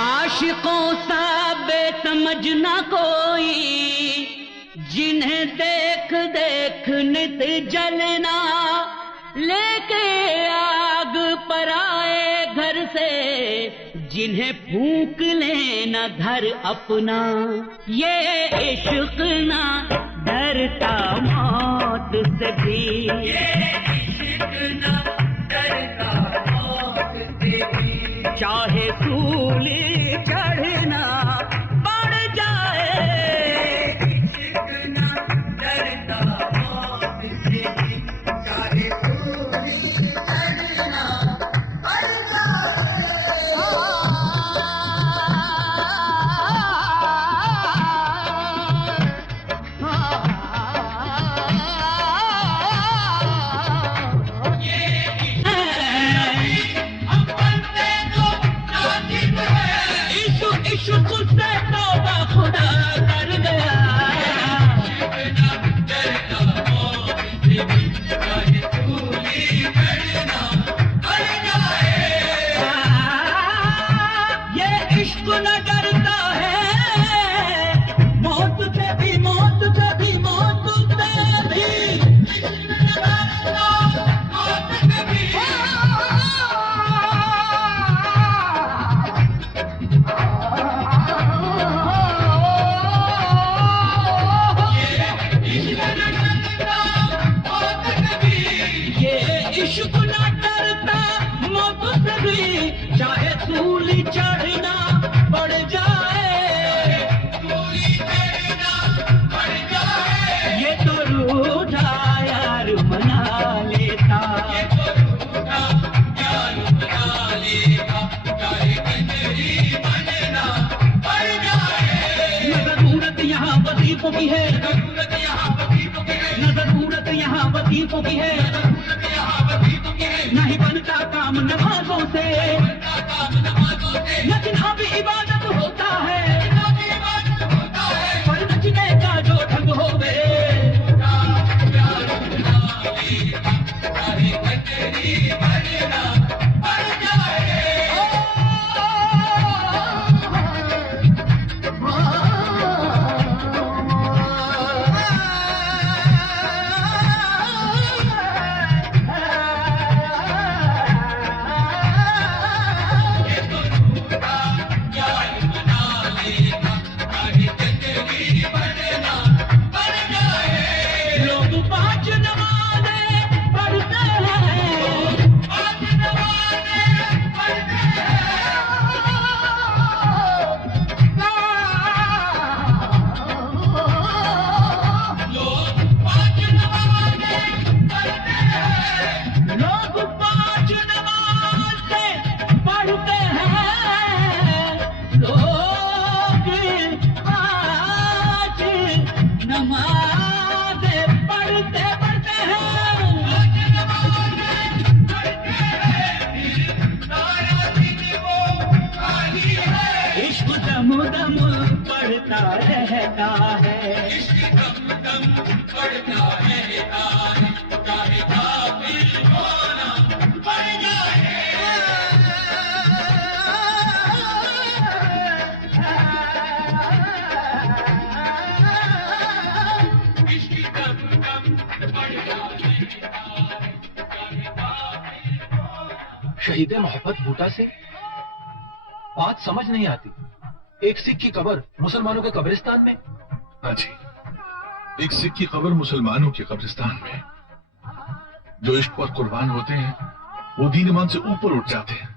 आशिकों सा बेसमझ ना कोई, जिन्हें देख देख नित जलना, लेके आग पर आए घर से, जिन्हें फूंक लेना घर अपना। ये इश्क ना डरता मौत से भी, ये इश्क ना डरता मौत से भी, चाहे सूली चढ़ना पड़ जाए। इश्क ना डरता मौत से भी, चाहे सूली चढ़ना पड़ जाए। इश्क से तौबा खुदा कर गया। ये इश्क न डरता है मौत से भी, मौत से भी, मौत से भी। इश्क न डरता मौत से भी, चाहे सूली चढ़ना पड़ जाए। सूली चढ़ना पड़ जाए। ये तो रूठा यार मना लेता, ये तो रूठा यार मना लेता, चाहे कंजरी बनना पड़ जाए। न जरूरत यहाँ वजीफों की है, जरूरत यहाँ वजीफों की है, न जरूरत यहाँ वजीफों की है, नहीं बनता काम नमाजों से, लेकिन अब इबादत होता है, पर नचने का जो ढंग हो गए। दम पड़ता रहता है, इश्क दम दम पड़ता रहता है, चाहे काफिर होना पड़ जाए। इश्क दम दम पड़ता रहता है, चाहे काफिर होना। शहीद मोहब्बत बूटा से बात समझ नहीं आती। एक सिख की कब्र मुसलमानों के कब्रिस्तान में। हाँ जी, एक सिख की कब्र मुसलमानों के कब्रिस्तान में। जो इश्क पर कुर्बान होते हैं वो दीन ईमान से ऊपर उठ जाते हैं।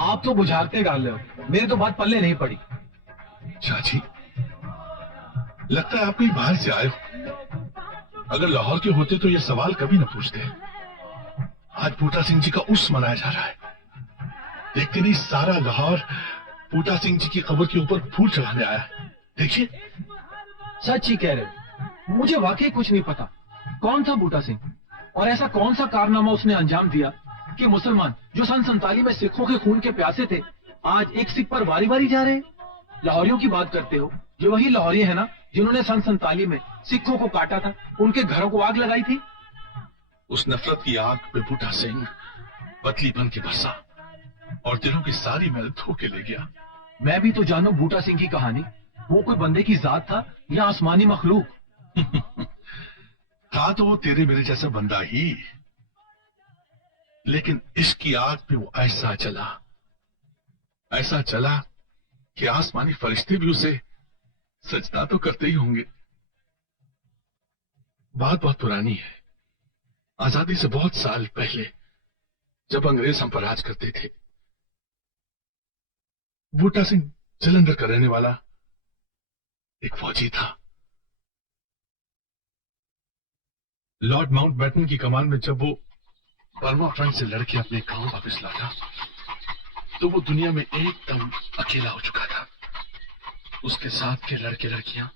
आप तो बुझारते डाल रहे हो, मेरी तो बात पल्ले नहीं पड़ी। चाची, लगता है आप कहीं बाहर से आए हो। अगर लाहौर के होते तो ये सवाल कभी न पूछते। आज बूटा सिंह जी का उर्स मनाया जा रहा है। देखते नहीं सारा लाहौर बूटा सिंह जी की कब्र के ऊपर फूल चढ़ाने आया। देखिए, सच ही कह रहे हो, मुझे वाकई कुछ नहीं पता। कौन था बूटा सिंह और ऐसा कौन सा कारनामा उसने अंजाम दिया कि मुसलमान जो सन 47 में सिखों के खून के प्यासे थे आज एक सिख पर वारी वारी जा रहे हैं। लाहौरियों की बात करते हो, ये वही लाहौरी है ना जिन्होंने सन 47 में सिखों को काटा था, उनके घरों को आग लगाई थी। उस नफरत की आग पे बूटा सिंह पतली बन के बरसा और दिलों की सारी मैल धो के ले गया। मैं भी तो जानू बूटा सिंह की कहानी। वो कोई बंदे की जात था या आसमानी मखलूक? था तो वो तेरे मेरे जैसा बंदा ही, लेकिन इसकी आग पे वो ऐसा चला कि आसमानी फरिश्ते भी उसे सजदा तो करते ही होंगे। बात बहुत पुरानी है, आजादी से बहुत साल पहले, जब अंग्रेज हम पर राज करते थे। बूटा सिंह जलंधर का रहने वाला एक फौजी था। लॉर्ड माउंटबेटन की कमान में जब वो बर्मा फ्रंट से लड़के अपने गांव वापस लौटा, तो वो दुनिया में एकदम अकेला हो चुका था। उसके साथ के लड़के लड़कियां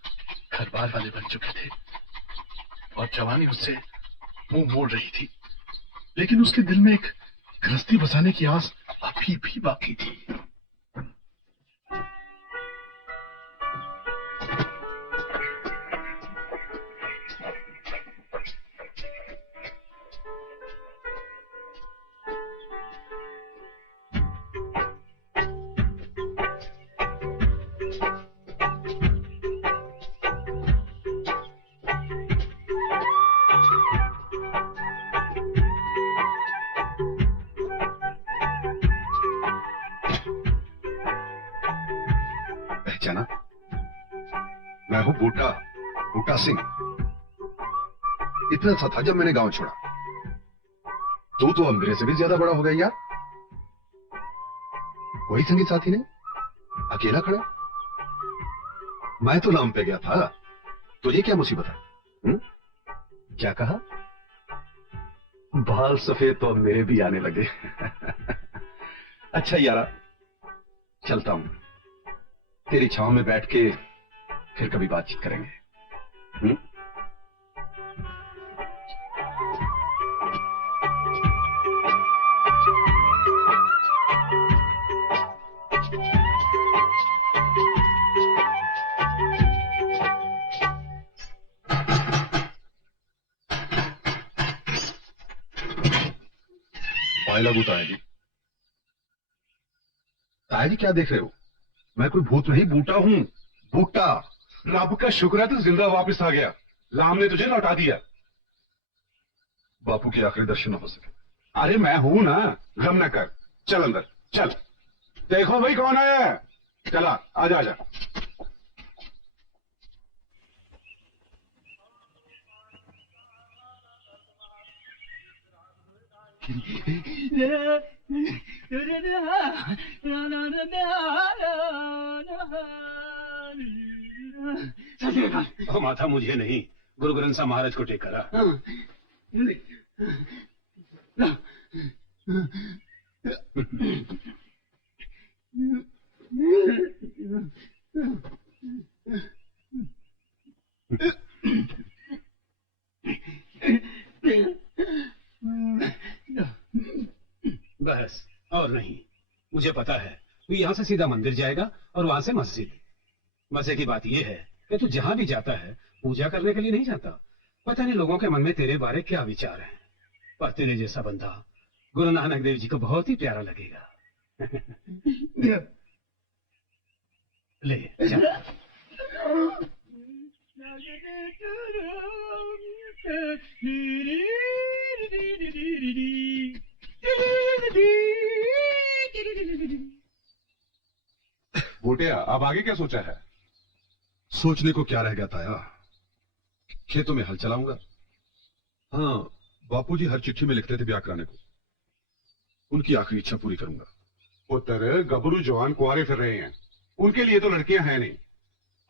घर बार वाले बन चुके थे और जवानी उससे मुंह मोड़ रही थी, लेकिन उसके दिल में एक गृहस्थी बसाने की आस अभी भी बाकी थी। पहचाना? मैं हूं बूटा सिंह। इतना सा था जब मैंने गांव छोड़ा। तू तो अब मेरे से भी ज्यादा बड़ा हो गया यार। कोई संगी साथी नहीं, अकेला खड़ा। मैं तो नाम पे गया था, तुझे क्या मुसीबत है? क्या कहा? बाल सफेद तो अब मेरे भी आने लगे। अच्छा यारा, चलता हूं। तेरी छांव में बैठ के फिर कभी बातचीत करेंगे। पाए लगू ताया जी। ताया जी क्या देख रहे हो? मैं कोई भूत नहीं, बूटा हूं। बूटा। रब का शुक्र है तू जिंदा वापस आ गया। लाम ने तुझे लौटा दिया। बापू के आखिरी दर्शन न हो सके। अरे मैं हूं ना, गम न कर। चल अंदर चल, देखो भाई कौन आया है। चला आजा आजा। माथा मुझे नहीं, गुरु ग्रंथ साहब महाराज को टेक करा। बस और नहीं, मुझे पता है तू यहाँ से सीधा मंदिर जाएगा और वहां से मस्जिद। मजे की बात यह है कि तू जहां भी जाता है पूजा करने के लिए नहीं जाता। पता नहीं लोगों के मन में तेरे बारे क्या विचार है, पर तेरे जैसा बंदा गुरु नानक देव जी को बहुत ही प्यारा लगेगा। ले चल। बूटिया, अब आगे क्या सोचा है? सोचने को क्या रह गया ताया, खेतों में हल चलाऊंगा। हाँ, बापूजी हर चिट्ठी में लिखते थे ब्याह कराने को, उनकी आखिरी इच्छा पूरी करूंगा। पुत्र गबरू जवान कुंवारे फिर रहे हैं, उनके लिए तो लड़कियां हैं नहीं।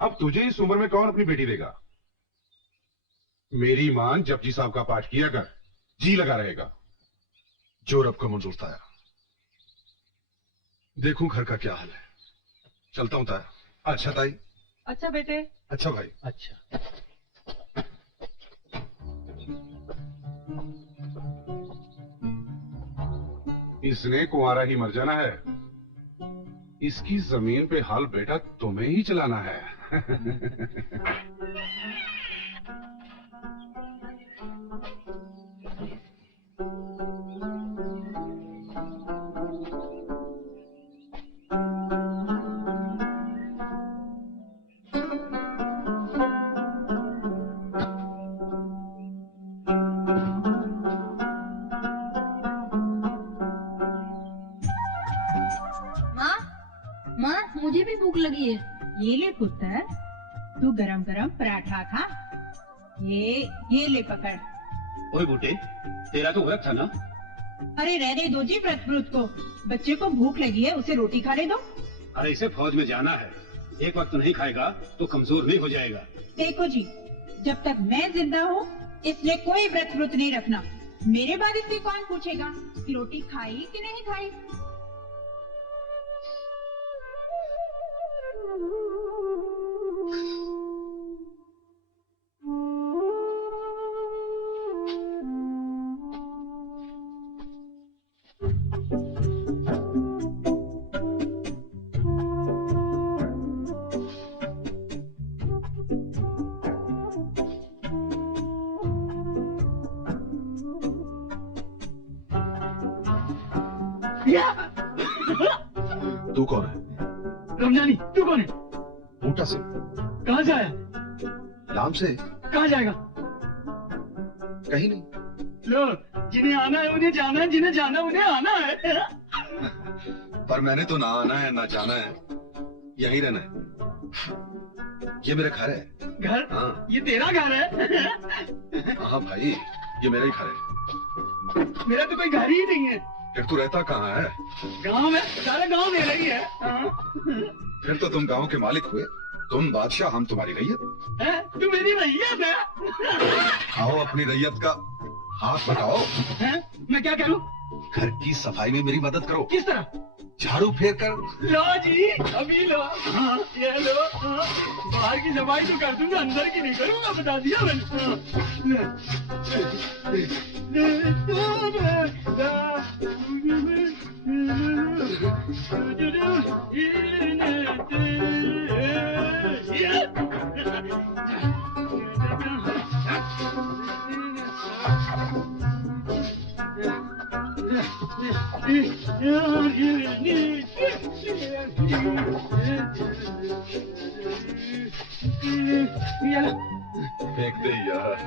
अब तुझे इस उम्र में कौन अपनी बेटी देगा? मेरी मान जपजी साहब का पाठ किया कर, जी लगा रहेगा। जो रब को मंजूर ताया। देखूं घर का क्या हाल है। चलता हूं ताया। अच्छा ताई। अच्छा बेटे। अच्छा भाई। अच्छा इसने कुंवारा ही मर जाना है। इसकी जमीन पे हाल बेटा तुम्हें ही चलाना है। माँ मुझे भी भूख लगी है। ये ले पुत्र, तू गरम गरम पराठा खा। ये ले पकड़। ओए बूटे, तेरा तो व्रत था ना? अरे रहने दो जी व्रत को, बच्चे को भूख लगी है, उसे रोटी खाने दो। अरे इसे फौज में जाना है, एक वक्त नहीं खाएगा तो कमजोर नहीं हो जाएगा। देखो जी, जब तक मैं जिंदा हूँ इसने कोई व्रत नहीं रखना। मेरे बाद इससे कौन पूछेगा कि रोटी खाई कि नहीं खाई। तू कौन है? रमजानी, तू कौन है? बूटा सिंह। कहाँ से आया? नाम से? कहाँ जाएगा? कहीं नहीं। लो, जिन्हें आना है उन्हें जाना है, जिन्हें जाना उन्हें आना है। पर मैंने तो ना आना है ना जाना है, यहीं रहना है। ये मेरा घर है। घर? हाँ। ये तेरा घर है? हाँ भाई, ये मेरा ही घर है। मेरा तो कोई घर ही नहीं है। फिर तू रहता कहाँ है? गांव में, सारा गांव मेरा ही है। फिर तो तुम गांव के मालिक हुए, तुम बादशाह, हम तुम्हारी रैयत। तू मेरी रैयत है। आओ अपनी रैयत का हाथ बटाओ। मैं क्या करूं? घर की सफाई में मेरी मदद करो। किस तरह? झाड़ू फेर कर। लो जी, अभी लो। ये लो। बाहर की सफाई तो कर दूंगा, अंदर की नहीं करूंगा, बता दिया मैंने। फेंक दे यार।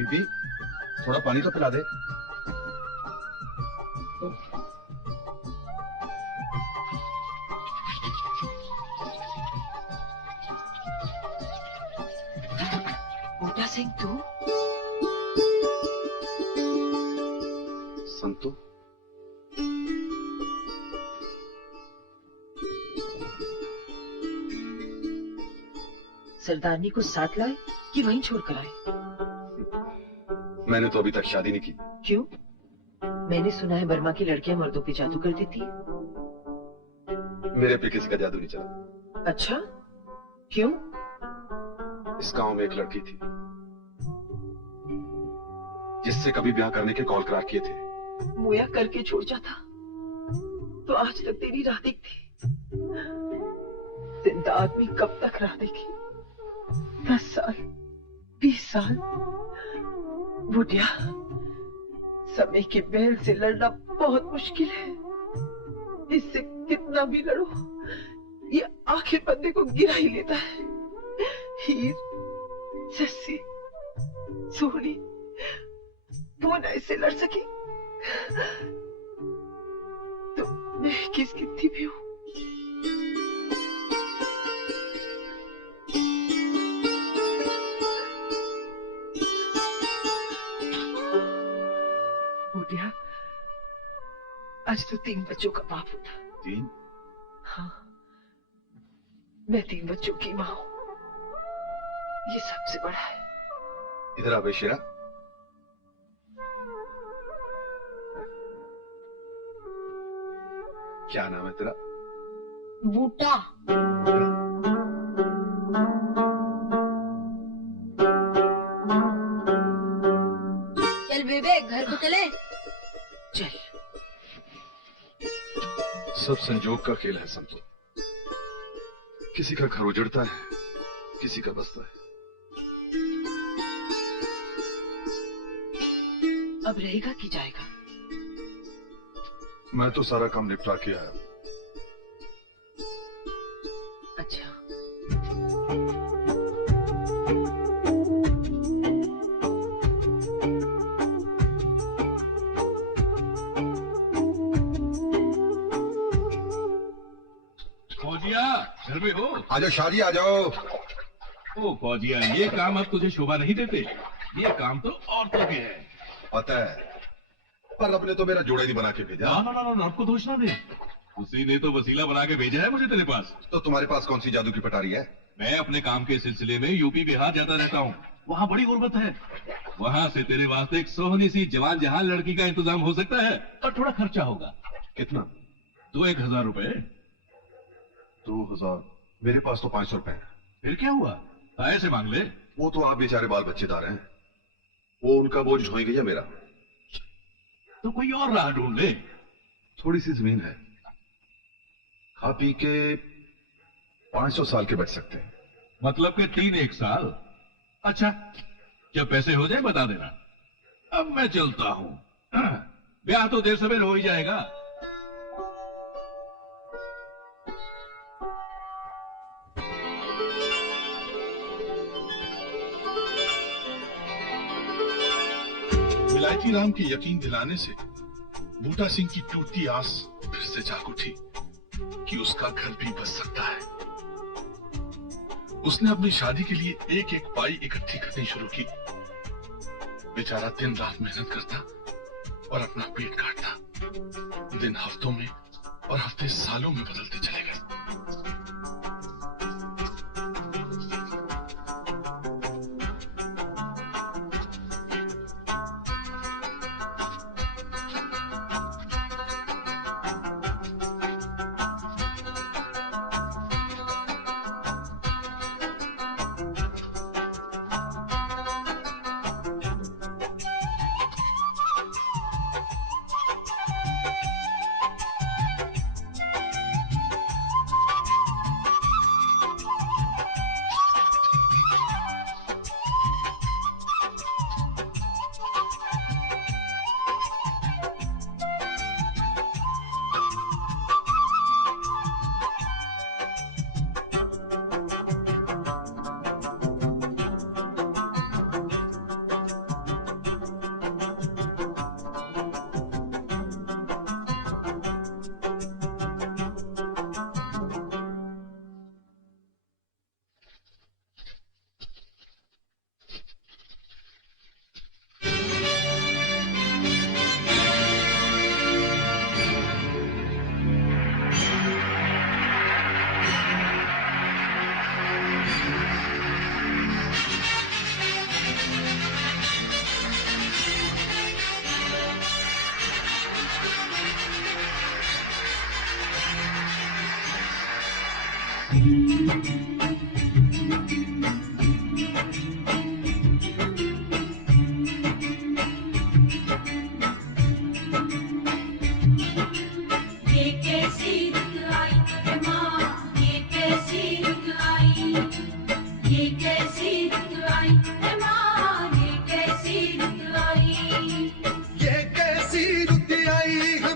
बीबी, थोड़ा पानी तो पिला दे। बूटा सिंह तू? संतु, सरदारनी को साथ लाए कि वहीं छोड़ कर आए? मैंने तो अभी तक शादी नहीं की। क्यों? मैंने सुना है बर्मा की लड़कियां मर्दों पे जादू कर देती है। मेरे पे किसी का जादू नहीं चला। अच्छा, क्यों? इस गांव में एक लड़की थी जिससे कभी ब्याह करने के कॉल करार किए थे, मुया करके छोड़ जाता तो आज तक तेरी राह दिखती। जिंदा आदमी कब तक राह देगी? 10 साल, 20 साल। बुढ़िया, समय के बैल से लड़ना बहुत मुश्किल है। इससे कितना भी लड़ो, ये आखिर बंदे को गिरा ही लेता है। हीर, सस्सी, सोनी, वो न इससे लड़ सकी तो मैं किसकी थी भी हूं। बुढ़िया, आज तो 3 बच्चों का बाप होता। 3? हाँ, मैं 3 बच्चों की माँ हूं। ये सबसे बड़ा है। इधर आ बेशेरा। क्या नाम है तेरा? बूटा। चल बेबे, घर को चले। चल। सब संजोग का खेल है संतो। किसी का घर उजड़ता है, किसी का बसता है। अब रहेगा कि जाएगा? मैं तो सारा काम निपटा के आया। अच्छा। फौजिया, घर में हो? आ जाओ शादी, आ जाओ। ओ फौजिया, ये काम अब तुझे शोभा नहीं देते। ये काम तो औरतों के है। पता है, पर रब ने तो मेरा जोड़ा ही बना के भेजा। ना ना ना ना, आपको दोष ना दे। उसी ने तो वसीला बना के भेजा है मुझे तेरे पास। तो तुम्हारे पास कौन सी जादू की पटारी है? मैं अपने काम के सिलसिले में यूपी बिहार जाता रहता हूँ। वहाँ बड़ी गुर्बत है। वहाँ से तेरे वास्ते एक सोहनी सी जवान जहान लड़की का इंतजाम हो सकता है, और थोड़ा खर्चा होगा। कितना? 2-1 हज़ार रुपए। 2000? मेरे पास तो 500 रुपए है। फिर क्या हुआ, ताए से मांग ले। वो तो आप बेचारे बाल बच्चेदार हैं, वो उनका बोझ ढोएंगे या मेरा? तो कोई और राह ढूंढ ले। थोड़ी सी जमीन है, खा पी के 500 साल के बच सकते हैं। मतलब के 3-1 साल? अच्छा, जब पैसे हो जाए बता देना। अब मैं चलता हूँ, ब्याह तो देर सवेर हो ही जाएगा। विलायती राम के यकीन दिलाने से बूटा सिंह की टूटती आस फिर से जाग उठी कि उसका घर भी बच सकता है। उसने अपनी शादी के लिए एक-एक पाई इकट्ठी करनी शुरू की। बेचारा दिन रात मेहनत करता और अपना पेट काटता। दिन हफ्तों में और हफ्ते सालों में बदलते चले गए।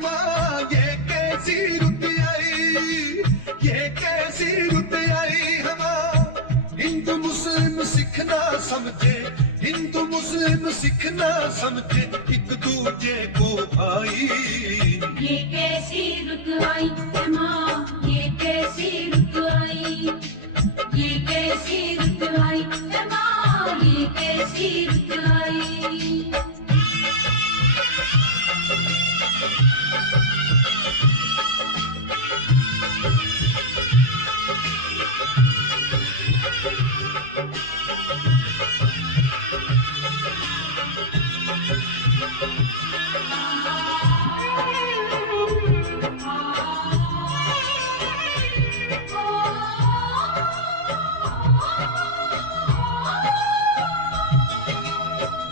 हमां ये कैसी रुत आई, ये कैसी रुत आई हमां। हिंदू मुस्लिम सिख ना समझे, हिंदू मुस्लिम सिख ना समझे एक दूजे को भाई। ये कैसी रुत आई माँ, ये कैसी रुत आई, ये कैसी रुत आई माँ, ये कैसी रुत आई।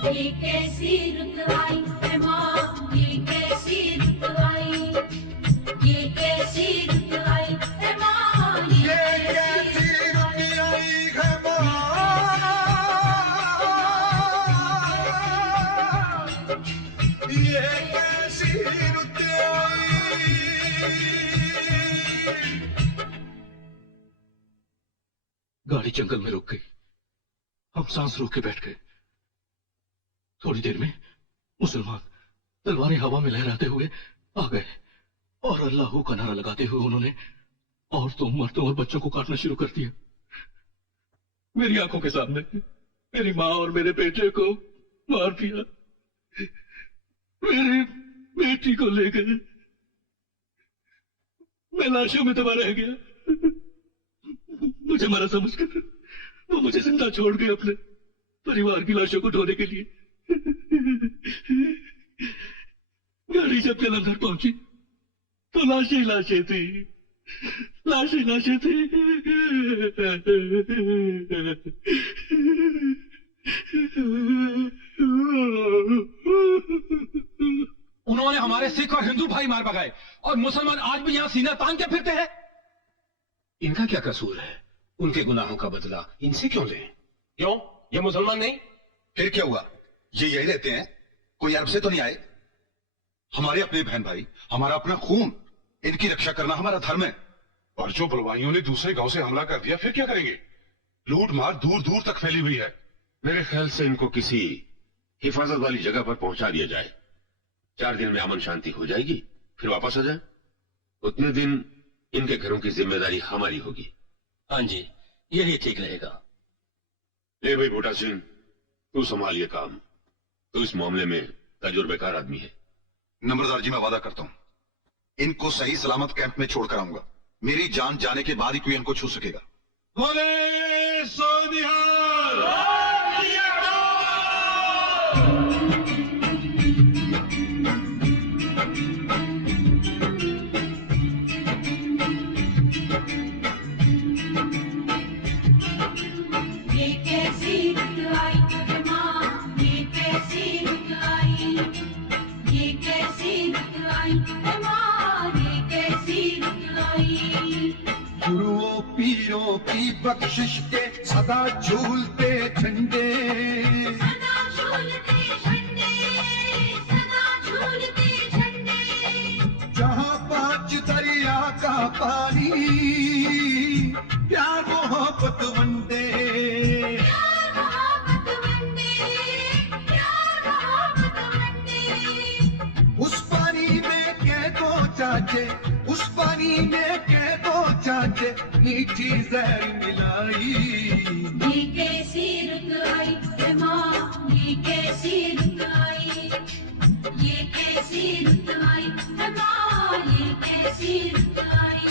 ये कैसी रुत आई है माँ, ये कैसी रुत आई, ये कैसी रुत आई है माँ, ये कैसी रुत आई है माँ, ये कैसी रुत आई। गाड़ी जंगल में रुक गई, हम सांस रोक के बैठ गए। थोड़ी देर में मुसलमान तलवारें हवा में लहराते हुए आ गए और अल्लाह का नारा लगाते हुए उन्होंने औरतों, मर्दों और बच्चों को काटना शुरू कर दिया। मेरी आंखों के सामने मेरी माँ और मेरे बेटे को मार दिया, मेरी बेटी को ले गए, मैं लाशों में दबा रह गया। मुझे मरा समझकर वो मुझे जिंदा छोड़ गए अपने परिवार की लाशों को ढोने के लिए। गाड़ी जब जलंधर पहुंची तो लाशें लाशें थी, लाशें लाशें थी। उन्होंने हमारे सिख और हिंदू भाई मार भगाए और मुसलमान आज भी यहाँ सीना तान के फिरते हैं। इनका क्या कसूर है? उनके गुनाहों का बदला इनसे क्यों लें? क्यों? ये मुसलमान नहीं? फिर क्या हुआ? ये यही रहते हैं, कोई अरब से तो नहीं आए। हमारे अपने बहन भाई, हमारा अपना खून, इनकी रक्षा करना हमारा धर्म है। और जो बलवाइयों ने दूसरे गांव से हमला कर दिया, फिर क्या करेंगे? लूट मार दूर दूर तक फैली हुई है। मेरे ख्याल से इनको किसी हिफाजत वाली जगह पर पहुंचा दिया जाए। 4 दिन में अमन शांति हो जाएगी, फिर वापस आ जाए। उतने दिन इनके घरों की जिम्मेदारी हमारी होगी। हाँ जी, यही ठीक रहेगा। ले भाई बूटा सिंह, तू संभाल ये काम। तू इस मामले में तजुर्बेकार आदमी है। नंबरदार जी, मैं वादा करता हूं इनको सही सलामत कैंप में छोड़कर आऊंगा। मेरी जान जाने के बाद ही कोई इनको छू सकेगा। बोले सोनिहाल। ये कैसी रुत आई है माँ, ये कैसी रुत आई, ये कैसी रुत आई है माँ, ये कैसी रुत आई। गुरुओं पीरों की बख्शिश के सदा झूलते झंडे, सदा झूलते झंडे, सदा झूलते झंडे। जहाँ 5 दरिया का पानी, प्यार मोहब्बत वंडे, प्यार मोहब्बत वंडे, प्यार मोहब्बत वंडे। उस पानी में के दो चाचे, उस पानी में के दो चाचे, मीठी जहर मिलाई। ये कैसी रुत आई है माँ, ये कैसी रुत आई, ये कैसी रुत आई है माँ, ये कैसी रुत आई।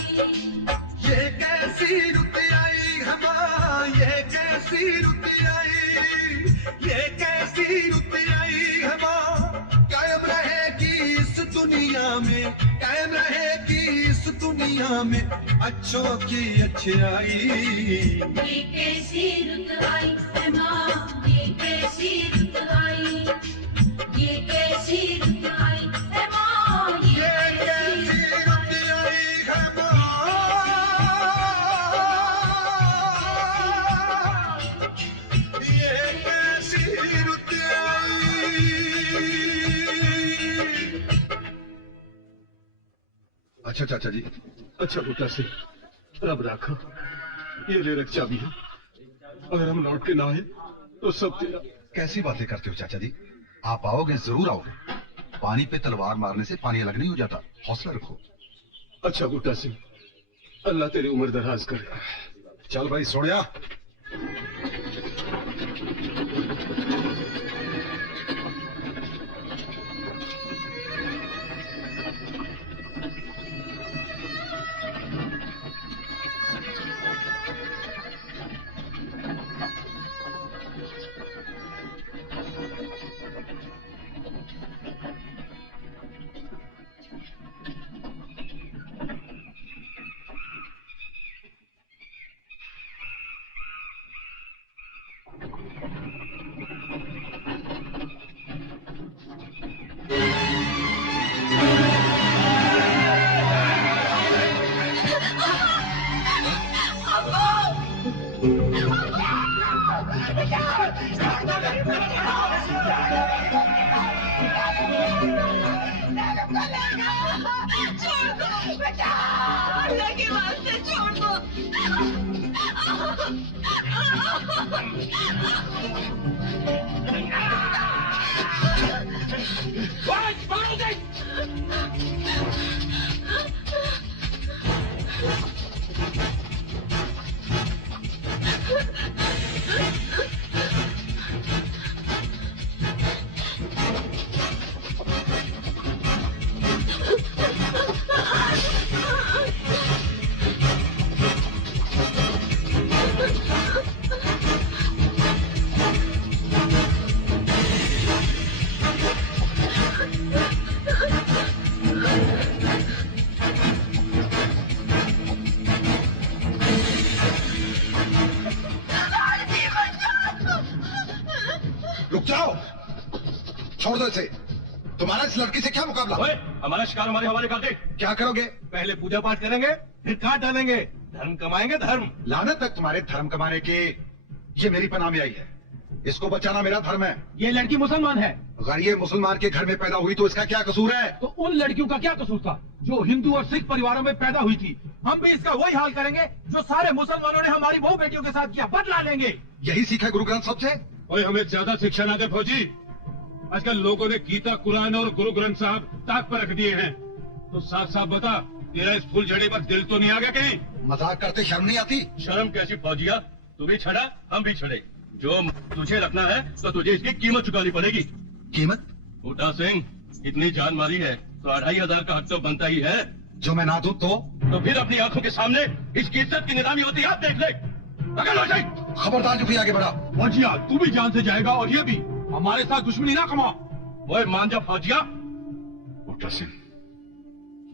ये कैसी रुत आई हमां, ये कैसी रुत आई, ये कैसी रुत आई हमां। कायम रहेगी इस दुनिया में, कायम रहेगी इस दुनिया में अच्छों की अच्छाई। ये कैसी रुत आई है माँ, ये कैसी रुत आई, ये कैसी रुत आई है माँ, ये कैसी रुत आई है माँ। ये कैसी रुत आई। अच्छा चाचा जी। अच्छा बूटा सिंह, रब राखो, ये ले रख चाबियां। अगर हम लौट के ना आए तो सब तेरा। कैसी बातें करते हो चाचा जी? आप आओगे, जरूर आओगे। पानी पे तलवार मारने से पानी अलग नहीं हो जाता, हौसला रखो। अच्छा बूटा सिंह, अल्लाह तेरी उम्र दराज करे। चल भाई सोनिया। छोड़ दो इसे। तुम्हारा इस लड़की से क्या मुकाबला? ओए, हमारा शिकार हमारे हवाले कर दे। क्या करोगे? पहले पूजा पाठ करेंगे, फिर काट डालेंगे। धर्म कमाएंगे धर्म। लानत तक तुम्हारे धर्म कमाने की। ये मेरी पनाह में आई है, इसको बचाना मेरा धर्म है। ये लड़की मुसलमान है। अगर ये मुसलमान के घर में पैदा हुई तो इसका क्या कसूर है? तो उन लड़कियों का क्या कसूर था जो हिंदू और सिख परिवारों में पैदा हुई थी? हम भी इसका वही हाल करेंगे जो सारे मुसलमानों ने हमारी बहू बेटियों के साथ किया, बदला लेंगे। यही सीखा गुरु ग्रंथ साहब से। ओए, हमें ज्यादा शिक्षा ना दे फौजी। आजकल लोगों ने गीता, कुरान और गुरु ग्रंथ साहब ताक पर रख दिए हैं। तो साफ साफ बता, तेरा इस फूल झड़ी पर दिल तो नहीं आ गया कहीं? मजाक करते शर्म नहीं आती? शर्म कैसी फौजिया, तू भी छड़ा हम भी छड़े। जो तुझे रखना है तो तुझे इसकी कीमत चुकानी पड़ेगी। कीमत? बूटा सिंह, इतनी जान मारी है तो 2500 का हक तो बनता ही है। जो मैं ना दूं तो फिर अपनी आंखों के सामने इसकी इज्जत की नीलामी होती है, आप देख ले। अगर हो जाए खबरदार, जो भी आगे बढ़ा। फौजिया, तू भी जान से जाएगा और ये भी। हमारे साथ दुश्मनी ना कमा। वो मान जा फौजिया। बूटा सिंह,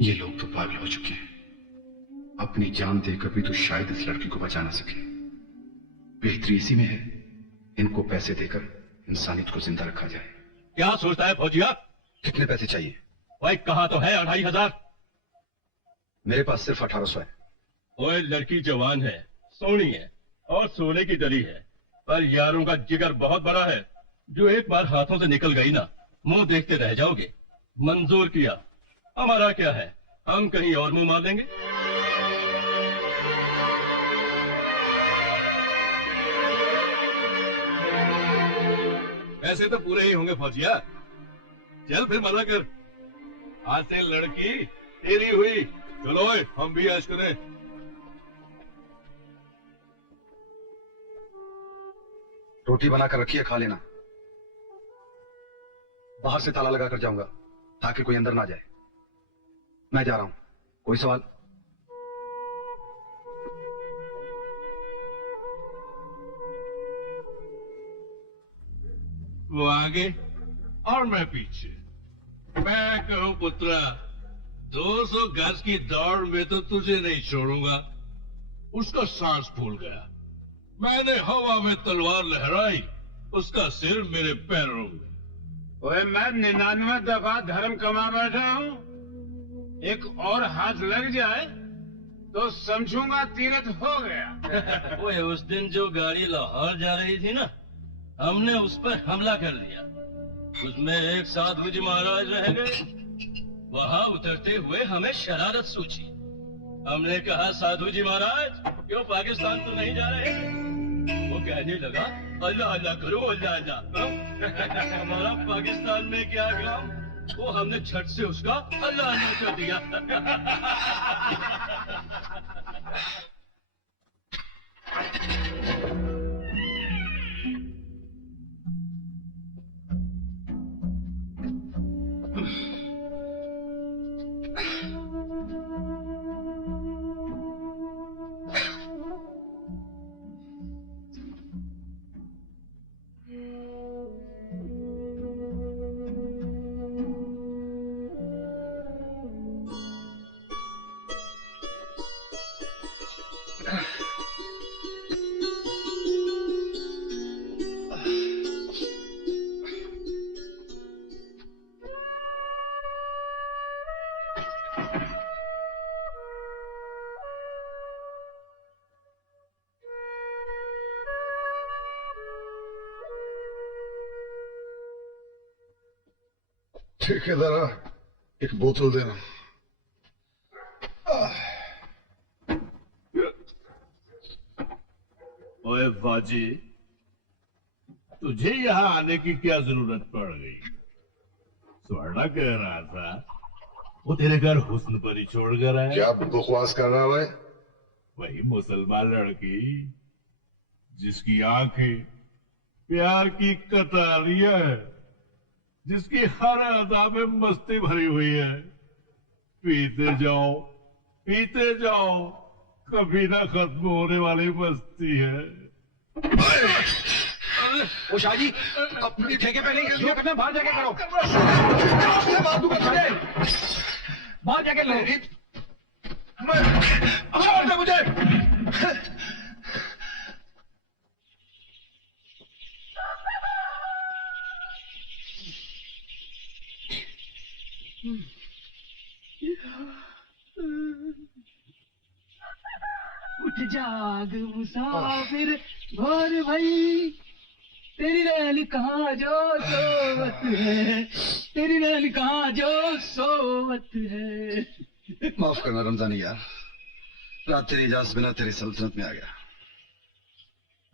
ये लोग तो पागल हो चुके हैं। अपनी जान देकर भी तो शायद इस लड़की को बचा ना सके। बेहतरी इसी में है, इनको पैसे देकर इंसानियत को जिंदा रखा जाए। क्या सोचता है फौजिया? कितने पैसे चाहिए? भाई कहा तो है 2500। मेरे पास सिर्फ 1800 है। ओए, लड़की जवान है, सोनी है और सोने की डली है, पर यारों का जिगर बहुत बड़ा है। जो एक बार हाथों से निकल गई ना, मुंह देखते रह जाओगे। मंजूर किया। हमारा क्या है, हम कहीं और मुंह मार देंगे। पैसे तो पूरे ही होंगे फौजिया। चल फिर मना कर, आज से लड़की तेरी हुई। चलो ओए, हम भी ऐश करें। रोटी बनाकर रखिए, खा लेना। बाहर से ताला लगा कर जाऊंगा ताकि कोई अंदर ना जाए। मैं जा रहा हूं। कोई सवाल? वो आगे और मैं पीछे। मैं कहूं पुत्रा, 200 गज की दौड़ में तो तुझे नहीं छोड़ूंगा। उसका सांस फूल गया, मैंने हवा में तलवार लहराई, उसका सिर मेरे पैरों में। ओए, मैं 99 दफा धर्म कमा बैठा हूं। एक और हाथ लग जाए तो समझूंगा तीरथ हो गया। ओए, उस दिन जो गाड़ी लाहौर जा रही थी ना, हमने उस पर हमला कर दिया। उसमें एक साधु जी महाराज रह गए, वहां उतरते हुए हमें शरारत सूझी। हमने कहा साधु जी महाराज क्यों पाकिस्तान तो नहीं जा रहे? वो कहने लगा अल्लाह अल्लाह करो अल्लाह अल्लाह। हमारा पाकिस्तान में क्या काम? वो हमने झट से उसका अल्लाह अल्लाह कर दिया। ठेकेदारा एक बोतल देना। ओए बाजी, तुझे यहाँ आने की क्या जरूरत पड़ गई? स्वर्णा कह रहा था वो तेरे घर हुस्न पर ही छोड़ कर आया। क्या बकवास कर रहा है? वही मुसलमान लड़की जिसकी आंखें प्यार की कतारियां है, जिसकी हर अदा में मस्ती भरी हुई है। पीते जाओ, कभी ना खत्म होने वाली मस्ती है। ओ शाहजी, अपने ठेके पे नहीं, जो करना बाहर जाके करो। बाहर जाके लो। छोड़ दे मुझे। उठ जाग मुसाफिर भोर भई, तेरी रैल कहाँ जो सोवत है, तेरी रैल कहाँ जो सोवत है। माफ करना रमजानी यार, रात तेरी इजाजत बिना तेरी सल्तनत में आ गया।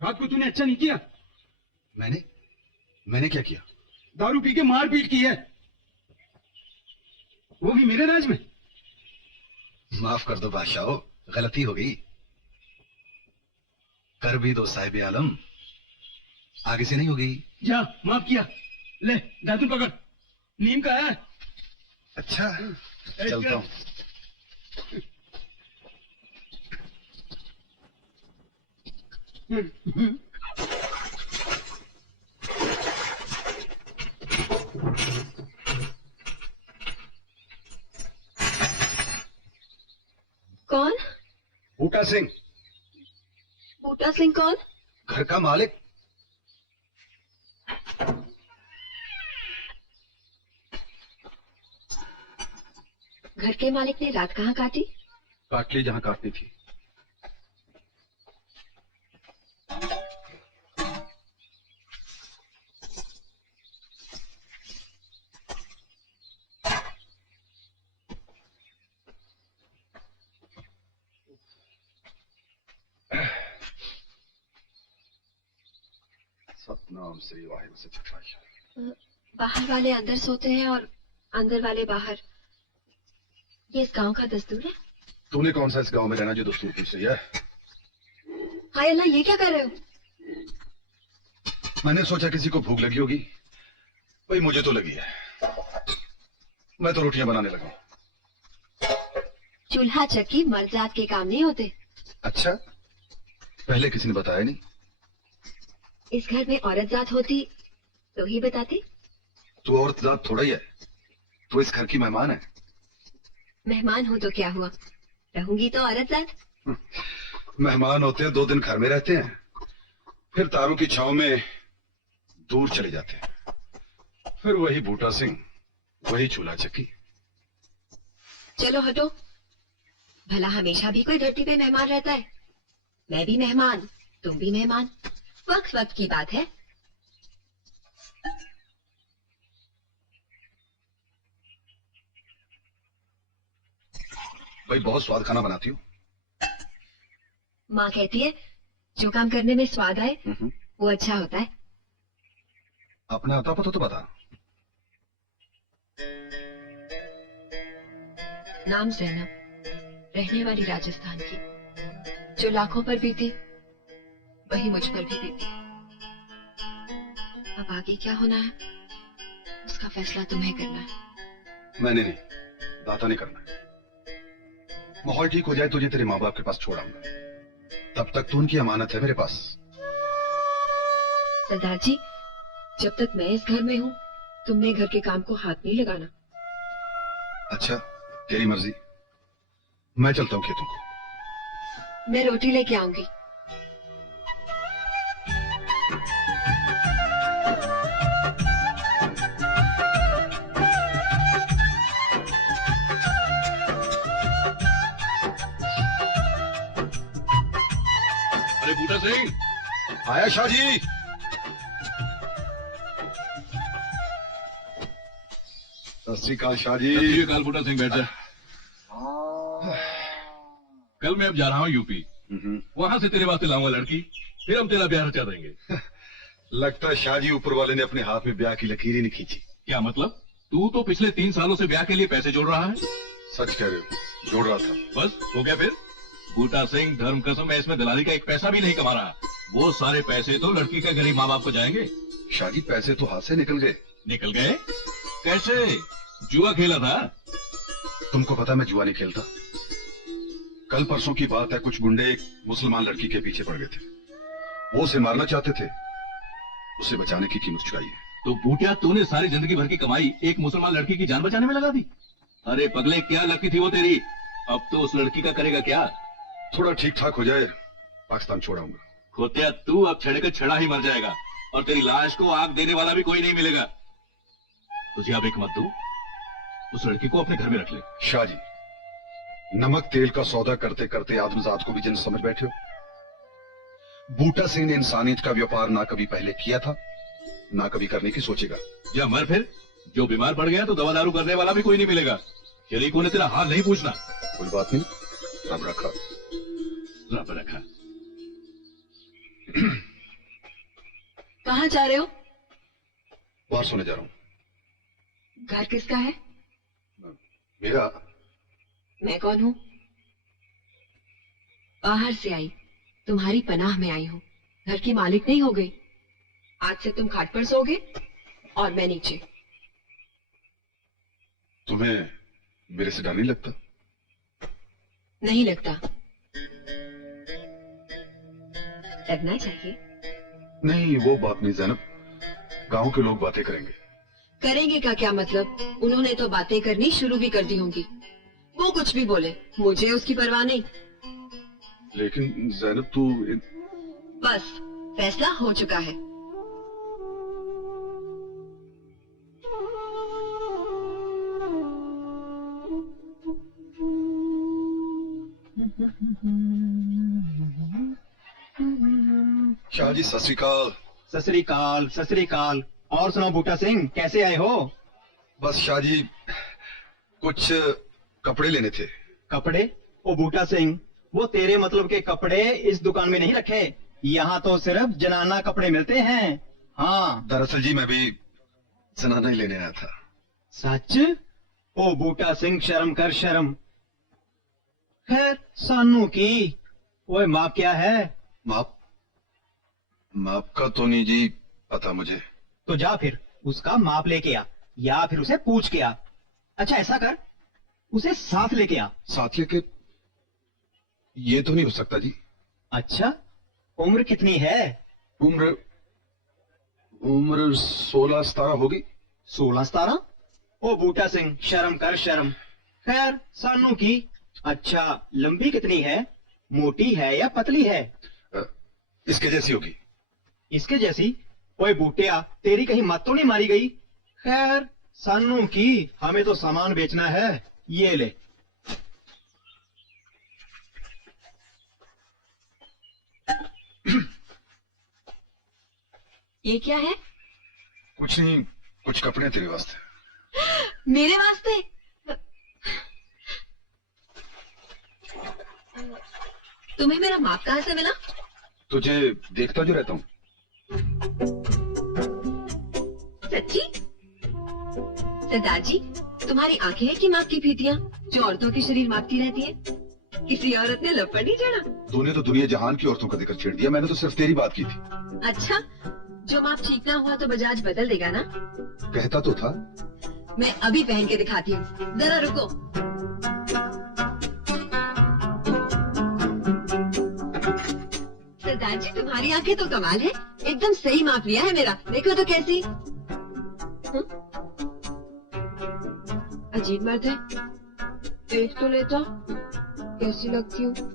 रात को तूने अच्छा नहीं किया। मैंने क्या किया? दारू पी के मारपीट की है, वो भी मेरे राज में। माफ कर दो बादशाह, गलती हो गई। कर भी दो साहिब आलम, आगे से नहीं होगी। जा, माफ किया। ले दातुन पकड़, नीम का है। अच्छा चलता हूं। कौन? बूटा सिंह। बूटा सिंह कौन? घर का मालिक। घर के मालिक ने रात कहाँ काटी? काट ली जहां काटनी थी। सतनाम श्री वाहिगुरु सच्चा पातशाह। बाहर वाले अंदर सोते हैं और अंदर वाले बाहर, ये इस गांव का दस्तूर है? तूने कौन सा इस गांव में रहना जो दस्तूर पूछ रही है? हाय अल्लाह, ये क्या कर रहे हो? मैंने सोचा किसी को भूख लगी होगी, भाई मुझे तो लगी है। मैं तो रोटियां बनाने लगा। चूल्हा चक्की मर्द जात के काम नहीं होते। अच्छा, पहले किसी ने बताया नहीं? इस घर में औरत जात होती तो ही बताते। तू औरत जात थोड़ा ही है, तू इस घर की मेहमान है। मेहमान हो तो क्या हुआ, रहूंगी तो औरत जात। मेहमान होते हैं 2 दिन घर में रहते हैं, फिर तारों की छांव में दूर चले जाते हैं। फिर वही बूटा सिंह, वही चूल्हा चक्की। चलो हटो, भला हमेशा भी कोई धरती पे मेहमान रहता है? मैं भी मेहमान, तुम भी मेहमान, वक्त वक्त की बात है। भाई बहुत स्वाद खाना बनाती हो। माँ कहती है जो काम करने में स्वाद आए वो अच्छा होता है। अपना आता पता तो बता। नाम जैनब, रहने वाली राजस्थान की। जो लाखों पर बीती वही मुझ पर भी बीती। अब आगे क्या होना है उसका फैसला तुम्हें करना है। मैंने नहीं, दाता ने करना है। माहौल ठीक हो जाए तुझे तेरे माँ बाप के पास छोड़ आऊंगा। तब तक तू उनकी अमानत है मेरे पास। सरदार जी, जब तक मैं इस घर में हूँ तुमने घर के काम को हाथ नहीं लगाना। अच्छा, तेरी मर्जी। मैं चलता हूँ खेतों को। मैं रोटी लेके आऊंगी। अरे बूटा सिंह। आया शाह जी। सत श्री अकाल शाह जी। सत श्री अकाल बूटा सिंह, बैठ जा। कल मैं अब जा रहा हूँ यूपी। वहां से तेरे वास्ते लाऊंगा लड़की, फिर हम तेरा ब्याह रचा देंगे। लगता है शाह जी ऊपर वाले ने अपने हाथ में ब्याह की लकीर ही नहीं खींची। क्या मतलब? तू तो पिछले 3 सालों से ब्याह के लिए पैसे जोड़ रहा है। सच कह रहे हो, जोड़ रहा था। बस हो गया फिर? बूटा सिंह, धर्म कसम, मैं इसमें दलाली का एक पैसा भी नहीं कमा रहा। वो सारे पैसे तो लड़की के गरीब माँ बाप को जाएंगे। शाह जी पैसे तो हाथ से निकल गए। निकल गए? कैसे? जुआ खेला था? तुमको पता मैं जुआ नहीं खेलता। कल परसों की बात है, कुछ गुंडे एक मुसलमान लड़की के पीछे पड़ गए थे। वो उसे मारना चाहते थे, उसे बचाने की कीमत चुकाई है। तो बूटिया, तूने सारी जिंदगी भर की कमाई एक मुसलमान लड़की की जान बचाने में लगा दी? अरे पगले, क्या लड़की थी वो तेरी? अब तो उस लड़की का करेगा क्या? थोड़ा ठीक ठाक हो जाए पाकिस्तान छोड़ाऊंगा। खोतिया, तू अब छड़े का छड़ा ही मर जाएगा और तेरी लाश को आग देने वाला भी कोई नहीं मिलेगा। तुझे अब एक मत दूं, उस लड़की को अपने घर में रख ले। शाह जी, नमक तेल का सौदा करते करते आदमजात को भी जिन समझ बैठे हो। बूटा सिंह ने इंसानियत का व्यापार ना कभी पहले किया था, ना कभी करने की सोचेगा। या मर फिर। जो बीमार पड़ गया तो दवा दारू करने वाला भी कोई नहीं मिलेगा। शरीकों ने तेरा हाल नहीं पूछना। कोई बात नहीं, रब रखा। रब रखा। कहाँ जा रहे हो? बाहर सोने जा रहा हूँ। घर किसका है? मेरा। मैं कौन हूँ? बाहर से आई, तुम्हारी पनाह में आई हूँ। घर की मालिक नहीं हो गई। आज से तुम खाट पर सोओगे और मैं नीचे। तुम्हें मेरे से डर नहीं लगता? नहीं लगता। लगना चाहिए। नहीं, वो बात नहीं जैनब। गांव के लोग बातें करेंगे। करेंगे का क्या मतलब? उन्होंने तो बातें करनी शुरू भी कर दी होंगी। वो कुछ भी बोले, मुझे उसकी परवाह नहीं। लेकिन जैनब तू बस फैसला हो चुका है। शाह जी सत श्री अकाल। सत श्री अकाल, सत श्री अकाल। और सुनाओ बूटा सिंह, कैसे आए हो? बस शाह जी, कुछ कपड़े लेने थे। कपड़े? ओ बूटा सिंह, वो तेरे मतलब के कपड़े इस दुकान में नहीं रखे। यहाँ तो सिर्फ जनाना कपड़े मिलते हैं। हाँ, दरअसल जी मैं भी जनाना ही लेने आया था। सच? ओ बूटा सिंह, शर्म कर शर्म। खैर, सानू की। ओए माप क्या है? माप? माप का तो नहीं जी पता मुझे। तो जा फिर उसका माप लेके आ, या फिर उसे पूछ के आ। अच्छा ऐसा कर, उसे साथ लेके आ। साथ लेके? ये तो नहीं हो सकता जी। अच्छा, उम्र कितनी है? उम्र 16-17 होगी। 16-17? ओ बूटा सिंह, शर्म कर शर्म। खैर, सानू की। अच्छा, लंबी कितनी है? मोटी है या पतली है? इसके जैसी होगी। इसके जैसी? ओए बूटिया, तेरी कहीं मत तो नहीं मारी गई? खैर, सानू की, हमें तो सामान बेचना है। ये ले। ये क्या है? कुछ नहीं, कुछ कपड़े तेरे वास्ते। मेरे वास्ते? तुम्हें मेरा माप कहाँ से मिला? तुझे देखता जो रहता हूँ। सच्ची? सरदार जी, तुम्हारी आंखें हैं कि माप की फीतियाँ जो औरतों के शरीर मापती रहती है? किसी औरत ने लपड़ नहीं चढ़ा? तूने तो दुनिया जहान की औरतों का जिक्र छेड़ दिया, मैंने तो सिर्फ तेरी बात की थी। अच्छा, जो माप ठीक ना हुआ तो बजाज बदल देगा ना? कहता तो था। मैं अभी पहन के दिखाती हूँ, जरा रुको। सरदार जी, तुम्हारी आंखें तो कमाल है, एकदम सही माप लिया है मेरा। देखो तो कैसी। अजीब मर्द है, देख तो लेता कैसी लगती हूँ।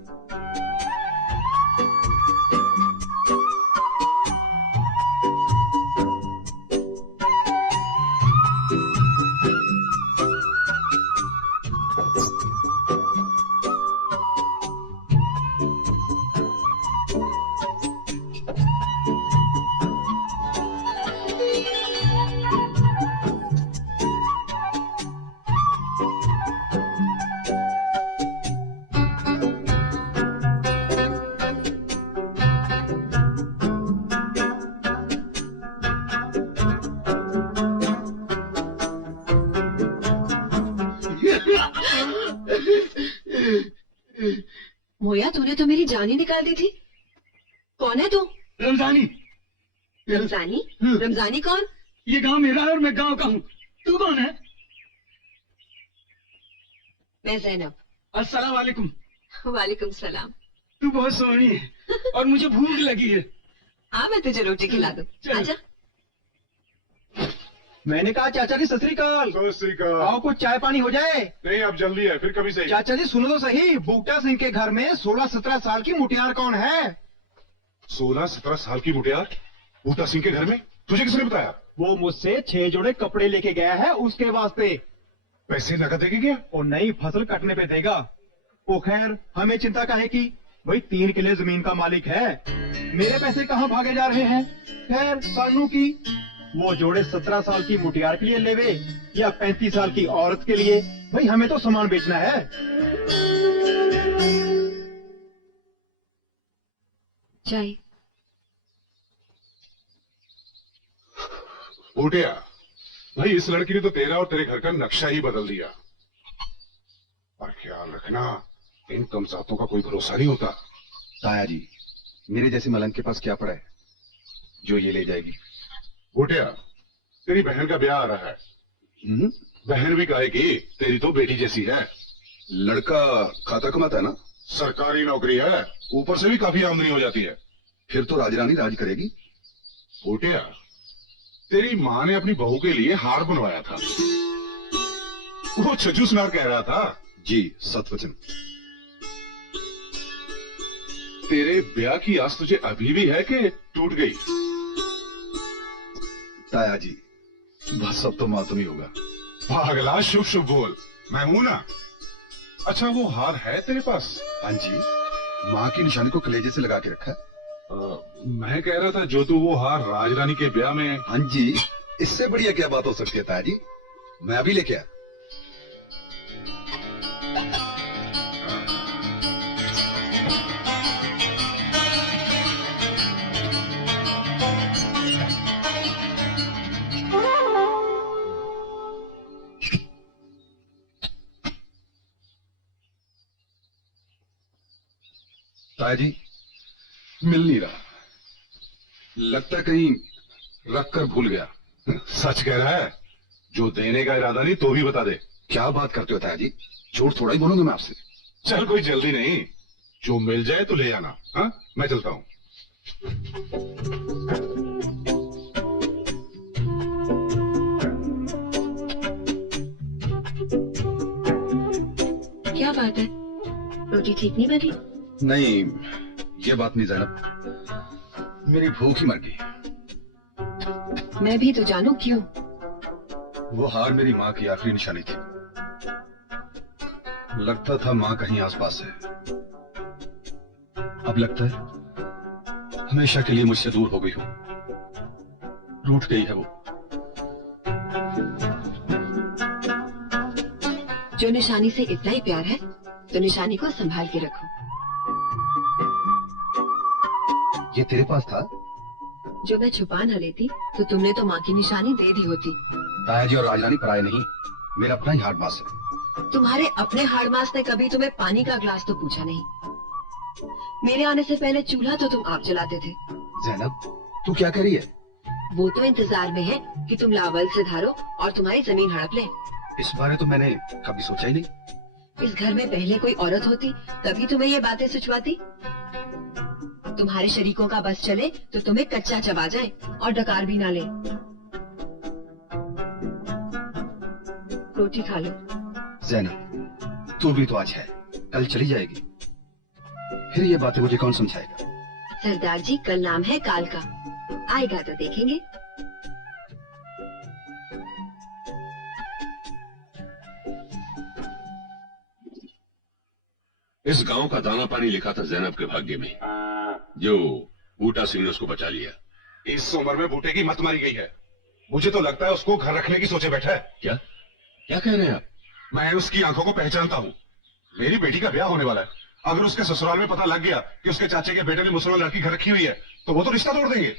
मोया, तूने तो मेरी जान ही निकाल दी थी। कौन है तू? रमजानी। रमजानी? रमजानी कौन? ये गांव मेरा है और मैं गांव का हूँ। तू कौन है? मैं जैनब। अस्सलाम वालेकुम। वालेकुम सलाम। तू बहुत सोहनी है और मुझे भूख लगी है। आ, मैं तुझे रोटी खिला दूं। आजा। मैंने कहा चाचा जी सत श्री अकाल। सत श्री अकाल। आओ कुछ चाय पानी हो जाए। नहीं, अब जल्दी है, फिर कभी सही। चाचा जी सुनो तो सही, बूटा सिंह के घर में 16-17 साल की मुटियार कौन है? 16-17 साल की मुटियार बूटा सिंह के घर में? तुझे किसने बताया? वो मुझसे 6 जोड़े कपड़े लेके गया है उसके वास्ते। पैसे नकद देके गया? और नई फसल कटने पे देगा। ओ खैर, हमें चिंता काहे की, भाई 3 किले जमीन का मालिक है। मेरे पैसे कहाँ भागे जा रहे हैं? खैर, सानू की वो जोड़े 17 साल की मुटियार के लिए लेवे या 35 साल की औरत के लिए, भाई हमें तो सामान बेचना है। चाय। बूटिया, भाई इस लड़की ने तो तेरा और तेरे घर का नक्शा ही बदल दिया। और ख्याल रखना, इन कमजातों का कोई भरोसा नहीं होता। ताया जी, मेरे जैसे मलंग के पास क्या पड़ा है जो ये ले जाएगी? बूटिया, तेरी बहन का ब्याह आ रहा है। बहन भी कहेगी, तेरी तो बेटी जैसी है। लड़का खाता कमाता है ना? सरकारी नौकरी है, ऊपर से भी काफी आमदनी हो जाती है। फिर तो राजरानी राज करेगी। बूटिया, तेरी माँ ने अपनी बहू के लिए हार बनवाया था। वो छज्जू सुनार कह रहा था। जी, सतवचन। तेरे ब्याह की आस तुझे अभी भी है कि टूट गई? ताया जी, बस अब तो मातम ही होगा। पागला, शुभ शुभ बोल, मैं हूं ना। अच्छा, वो हार है तेरे पास? हाँ जी, माँ की निशानी को कलेजे से लगा के रखा है। मैं कह रहा था, जो तू वो हार राजरानी के ब्याह में। हाँ जी, इससे बढ़िया क्या बात हो सकती है ताया जी? मैं अभी लेके आया। ताया जी, मिल नहीं रहा। लगता कहीं रख कर भूल गया। सच कह रहा है? जो देने का इरादा नहीं तो भी बता दे। क्या बात करते हो ताया जी? झूठ थोड़ा ही बोलूंगा मैं आपसे। चल, कोई जल्दी नहीं, जो मिल जाए तो ले आना। हाँ, मैं चलता हूं। क्या बात है, रोटी ठीक नहीं बनी? नहीं, ये बात नहीं ज़ैनब, मेरी भूख ही मर गई। मैं भी तो जानूं क्यों। वो हार मेरी माँ की आखिरी निशानी थी। लगता था माँ कहीं आसपास है। अब लगता है हमेशा के लिए मुझसे दूर हो गई हो, रूठ गई है वो। जो निशानी से इतना ही प्यार है तो निशानी को संभाल के रखो। ये तेरे पास था? जो मैं छुपा न लेती तो तुमने तो माँ की निशानी दे दी होती। ताया जी और राजरानी पराये नहीं, मेरा अपना ही हार्ड मास है। तुम्हारे अपने हार्ड मास ने कभी तुम्हें पानी का ग्लास तो पूछा नहीं। मेरे आने से पहले चूल्हा तो तुम आप जलाते थे। जैनब, तू क्या कह रही है? वो तो इंतजार में है कि तुम लावल से धारो और तुम्हारी जमीन हड़प ले। इस बारे तो मैंने कभी सोचा ही नहीं। इस घर में पहले कोई औरत होती तभी तुम्हें ये बातें सुझवाती। तुम्हारे शरीकों का बस चले तो तुम्हें कच्चा चबा जाए और डकार भी ना ले। रोटी खा लो। जैनब, तू भी तो आज है, कल चली जाएगी। फिर ये बातें मुझे कौन समझाएगा? सरदार जी, कल नाम है काल का, आएगा तो देखेंगे। इस गांव का दाना पानी लिखा था जैनब के भाग्य में, जो बूटा सिंह ने उसको बचा लिया। इस उम्र में बूटे की मत मारी गई है। मुझे तो लगता है उसको घर रखने की सोचे बैठा है। क्या क्या कह रहे हैं आप? मैं उसकी आंखों को पहचानता हूँ। मेरी बेटी का ब्याह होने वाला है। अगर उसके ससुराल में पता लग गया कि उसके चाचे के बेटे ने मुसलमान लड़की घर रखी हुई है तो वो तो रिश्ता तोड़ देंगे।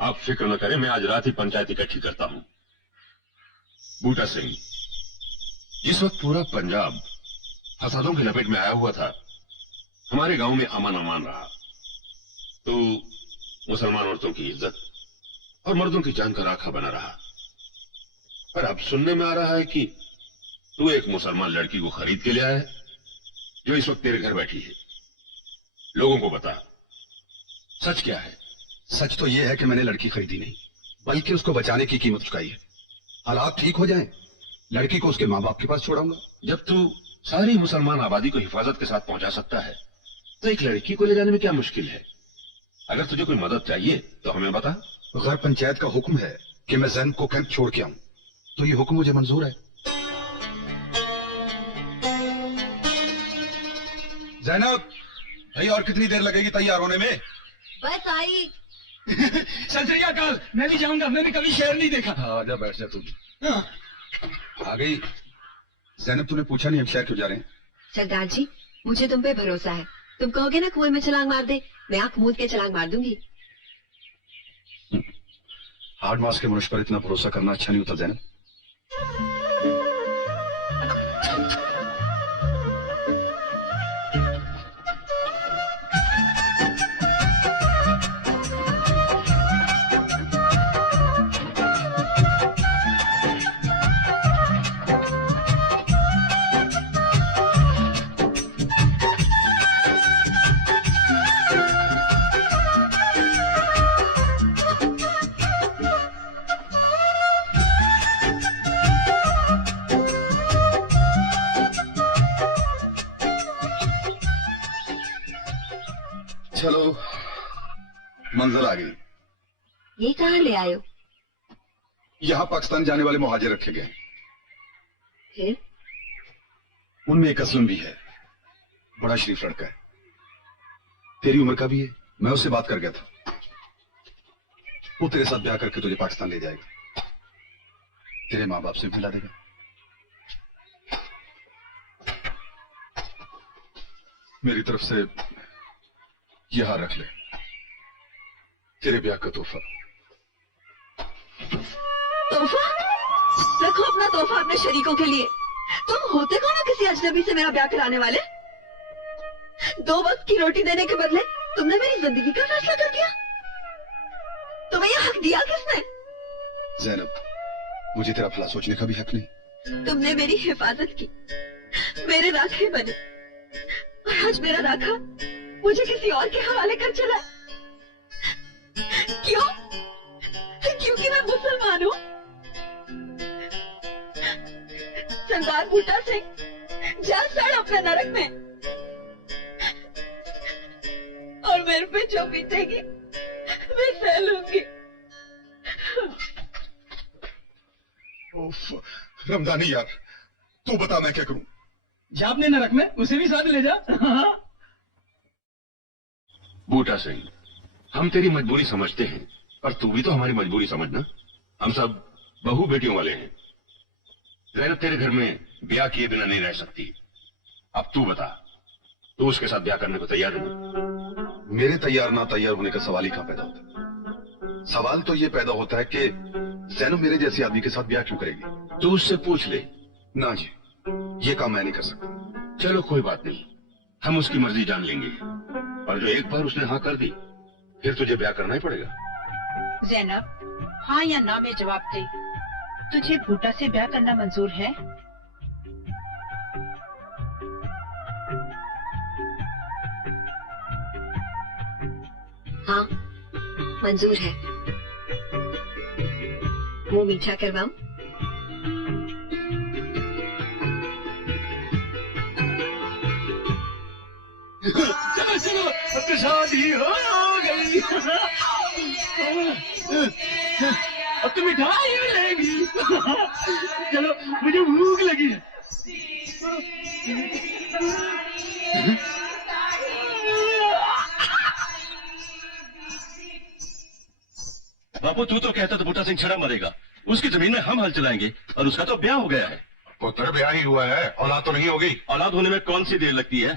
आप फिक्र न करें, मैं आज रात ही पंचायत इकट्ठी करता हूं। बूटा सिंह, जिस वक्त पूरा पंजाब फसादों की लपेट में आया हुआ था, हमारे गांव में अमन अमान रहा, तो मुसलमान औरतों की इज्जत और मर्दों की जान का राखा बना रहा। पर अब सुनने में आ रहा है कि तू एक मुसलमान लड़की को खरीद के ले आया है, जो इस वक्त तेरे घर बैठी है। लोगों को बता, सच क्या है? सच तो यह है कि मैंने लड़की खरीदी नहीं, बल्कि उसको बचाने की कीमत चुकाई है। हालात ठीक हो जाएं, लड़की को उसके माँ बाप के पास छोड़ाऊंगा। जब तू सारी मुसलमान आबादी को हिफाजत के साथ पहुंचा सकता है, तो एक लड़की को ले जाने में क्या मुश्किल है? अगर तुझे कोई मदद चाहिए तो हमें बता। घर पंचायत का हुक्म है कि मैं जैनब को कैंप छोड़ के आऊं, तो ये हुक्म मुझे मंजूर है। जैनब, भाई और कितनी देर लगेगी तैयार होने में? बस आई। सत श्री अकाल, मैं भी जाऊंगा, मैंने कभी शेर नहीं देखा। आजा बैठ जा तुम। आ गई। जैनब, तूने पूछा नहीं हम शहर क्यों जा रहे हैं? सरदार जी, मुझे तुम पे भरोसा है। तुम कहोगे ना कुएं में छलांग मार दे, मैं आंख मूंद के छलांग मार दूंगी। हार्ड मास के मनुष्य पर इतना भरोसा करना अच्छा नहीं होता जैनब। चलो, मंजिल आ गई। ये कहाँ ले आयो? यहाँ पाकिस्तान जाने वाले मुहाजिर रखे गए। फिर? उनमें एक असलम भी है, बड़ा शरीफ लड़का है, तेरी उम्र का भी है। मैं उससे बात कर गया था, वो तेरे साथ ब्याह करके तुझे पाकिस्तान ले जाएगा, तेरे माँ बाप से मिला देगा। मेरी तरफ से यहां रख ले, तेरे ब्याह का तोहफा। तोहफा? रखो अपना तोहफा अपने शरीकों के लिए। तुम होते कौन हो किसी अजनबी से मेरा ब्याह कराने वाले? 2 वक्त की रोटी देने के बदले तुमने मेरी जिंदगी का फैसला कर दिया। तुम्हें यह हक दिया किसने? जैनब, मुझे तेरा भला सोचने का भी हक नहीं। तुमने मेरी हिफाजत की, मेरे राखे बने, और आज मेरा राखा मुझे किसी और के हवाले कर चला। क्यों? क्योंकि मैं मुसलमान हूँ। सरदार बूटा सिंह, जा सड़ अपने नरक में, और मेरे पे जो बीतेगी मैं सह लूंगी। रमदानी यार, तू बता मैं क्या करूं? जा अपने नरक में, उसे भी साथ ले जा। बूटा सिंह, हम तेरी मजबूरी समझते हैं, पर तू भी तो हमारी मजबूरी समझना। हम सब बहू बेटियों वाले हैं। जैनब तेरे घर में ब्याह किए बिना नहीं रह सकती। अब तू बता, तू उसके साथ ब्याह करने को तैयार है? मेरे तैयार ना तैयार होने का सवाल ही कहां पैदा होता है? सवाल तो ये पैदा होता है कि जैनब मेरे जैसे आदमी के साथ ब्याह क्यों करेगी? तू उससे पूछ ले। ना जी, ये काम मैं नहीं कर सकता। चलो कोई बात नहीं, हम उसकी मर्जी जान लेंगे। और जो एक बार उसने हाँ कर दी, फिर तुझे ब्याह करना ही पड़ेगा। जैनब, हाँ या ना में जवाब दे। तुझे भूटा से ब्याह करना मंजूर है? हाँ, मंजूर है। मुंह मीठा करवाऊं? चलो चलो, अब शादी हो गई। अब तो मिठाई मिलेगी। चलो, मुझे भूख लगी है। बापू तू तो कहता था बूटा सिंह छड़ा मरेगा, उसकी जमीन में हम हल चलाएंगे, और उसका तो ब्याह हो गया है। पुत्र ब्याह ही हुआ है, औलाद तो नहीं होगी। औलाद होने में कौन सी देर लगती है?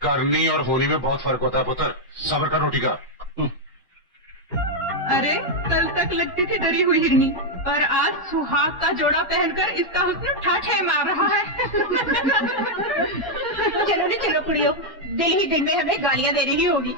करनी और होनी में बहुत फर्क होता है पुत्र। सब्र का रोटी का। अरे कल तक लगती थी डरी हुई हिरनी, पर आज सुहाग का जोड़ा पहनकर इसका हुस्न ठाठे मार रहा है। चलो रे चलो कुड़ियों, दिल ही दिन में हमें गालियां दे रही होगी।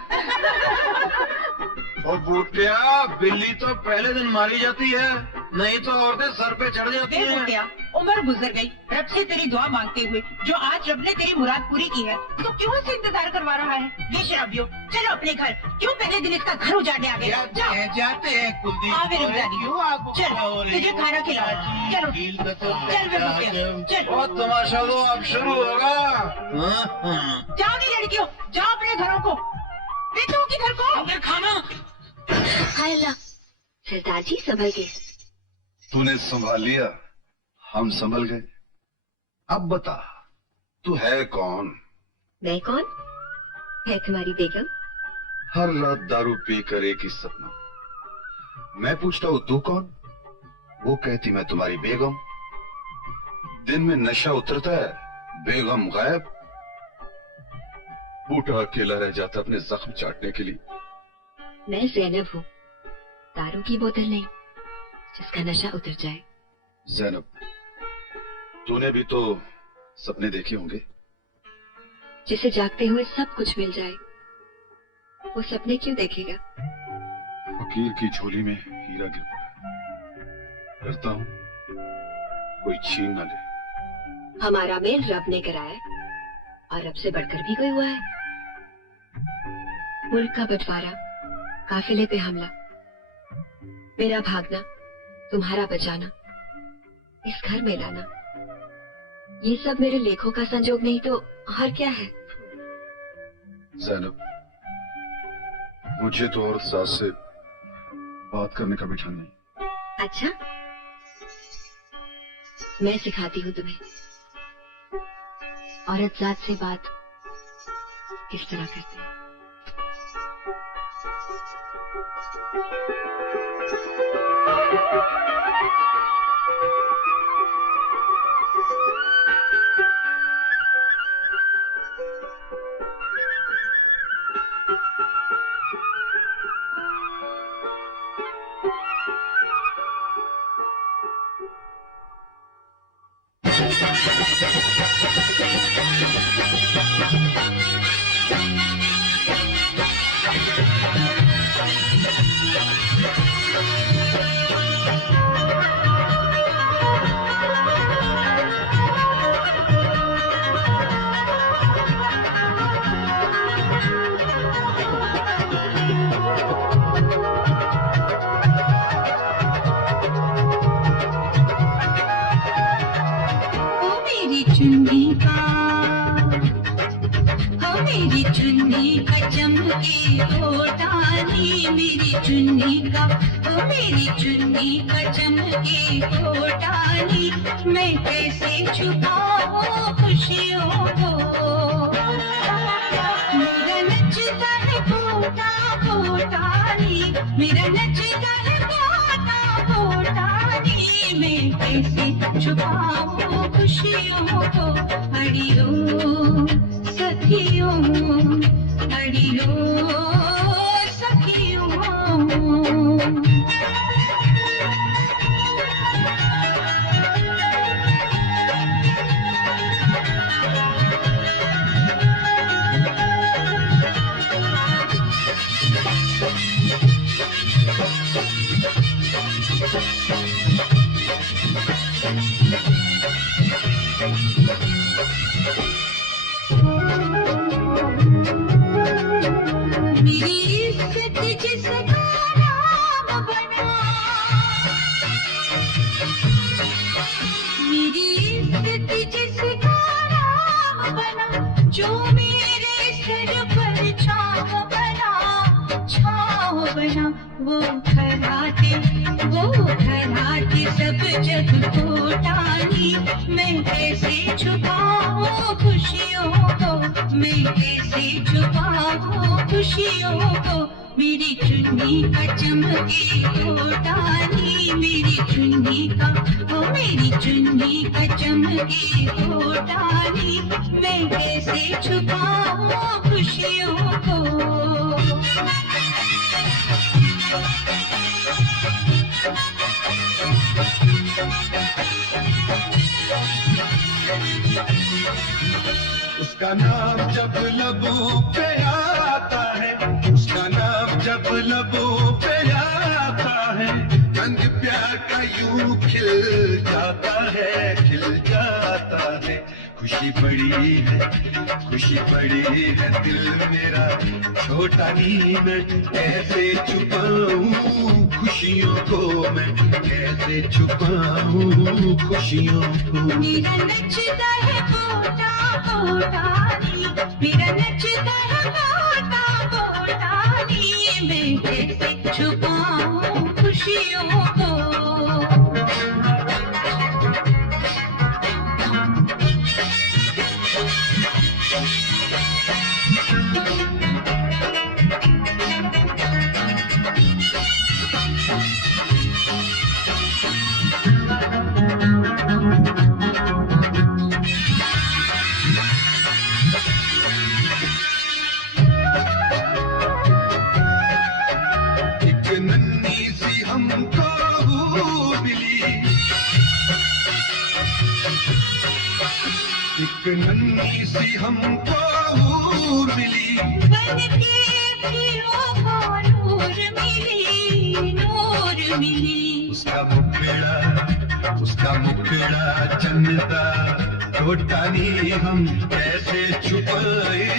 और बूटिया, बिल्ली तो पहले दिन मारी जाती है, नहीं तो औरतें सर पे चढ़ जाती हैं। बूटिया, उम्र गुजर गई, रब से तेरी दुआ मांगते हुए, जो आज रब ने तेरी मुराद पूरी की है, तो क्यों से इंतजार करवा रहा है? बेशरबियो, चलो अपने घर। क्यों पहले दिन इसका घर उजाड़ने आ गए? जाते हैं कुलदीप। हाँ मेरे चलो तुझे खाना खिलाओ। चलो चल बूटिया, चल। बहुत तमाशा तो अब शुरू होगा। जाओ नहीं लड़कियों, जाओ अपने घरों को। बेटों की घर को अपने खाना। हाय अल्लाह, सरदार जी संभल गए। तूने संभाल लिया, हम संभल गए। अब बता, तू है कौन? मैं कौन? है तुम्हारी बेगम। हर रात दारू पी कर एक ही सपना। मैं पूछता हूँ तू कौन? वो कहती मैं तुम्हारी बेगम। दिन में नशा उतरता है, बेगम गायब। बूटा अकेला रह जाता अपने जख्म चाटने के लिए। मैं ज़ैनब हूँ, दारू की बोतल नहीं, जिसका नशा उतर जाए। ज़ैनब, तूने भी तो सपने देखे होंगे। जिसे जागते हुए सब कुछ मिल जाए, वो सपने क्यों देखेगा? फकीर की झोली में हीरा गिर पड़ा, डरता हूँ कोई छीन न ले। हमारा मेल रब ने कराया, और रब से बढ़कर भी कोई हुआ है? मुल्क का बंटवारा, काफिले पे हमला, मेरा भागना, तुम्हारा बचाना, इस घर में लाना, ये सब मेरे लेखों का संजोग नहीं तो और क्या है? ज़ैनब, मुझे तो और सास से बात करने का भी ढंग नहीं। अच्छा, मैं सिखाती हूँ तुम्हें औरत जात से बात किस तरह करते हैं। लड़ियो सखियों मेरी इज्जत जिसका नाम बना मेरी इज्जत जिसका नाम बना जो मेरे सिर पर छाँव बना वो घराटे सब जग को टानी मैं कैसे छुपाऊं खुशियों को मैं कैसे छुपाऊं खुशियों को मेरी चुन्नी का चमके टानी मेरी चुन्नी का चमके टानी मैं कैसे छुपाऊं खुशियों को उसका नाम जब लबों पे आता है उसका नाम जब लबों पे आता है रंग प्यार का यूं खिल जाता है खुशी पड़ी है दिल मेरा छोटा नी मैं कैसे छुपाऊं खुशियों को मैं कैसे छुपाऊं खुशियों को मेरा नचता है बोटा बोटानी मेरा नचता है बोटा बोटानी मैं कैसे छुपाऊं खुशियों को एक नन्ही सी हमको हूर मिली बन के फिरों को नूर मिली उसका मुखड़ा चंदा टोटानी हम कैसे छुपाए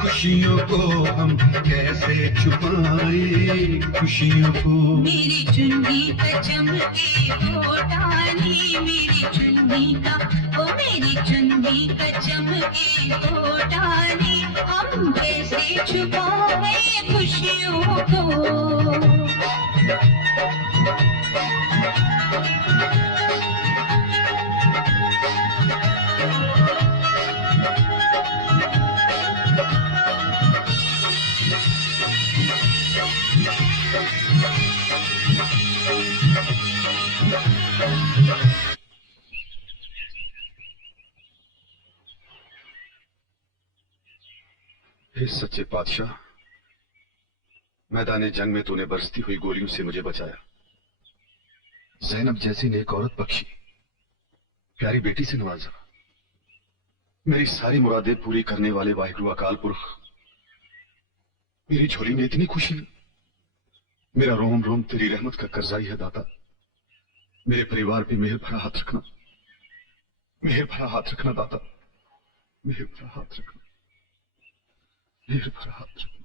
खुशियों को हम कैसे छुपाए खुशियों को मेरी चुन्नी का चमके टोटानी मेरी चुन्नी का चमके टोटानी हम कैसे छुपाए खुशियों को हे सच्चे बादशाह, मैदान जंग में तूने बरसती हुई गोलियों से मुझे बचाया, जैनब जैसी नेक औरत बख्शी, प्यारी बेटी से नवाजा, मेरी सारी मुरादें पूरी करने वाले वाहिगुरु अकाल पुरख, मेरी झोली में इतनी खुशी, मेरा रोम रोम तेरी रहमत का कर्जाई है दाता। मेरे परिवार पे मेहर भरा हाथ रखना, मेहर भरा हाथ रखना दाता, मेहर भरा हाथ रखना, मेहर भरा हाथ रखना।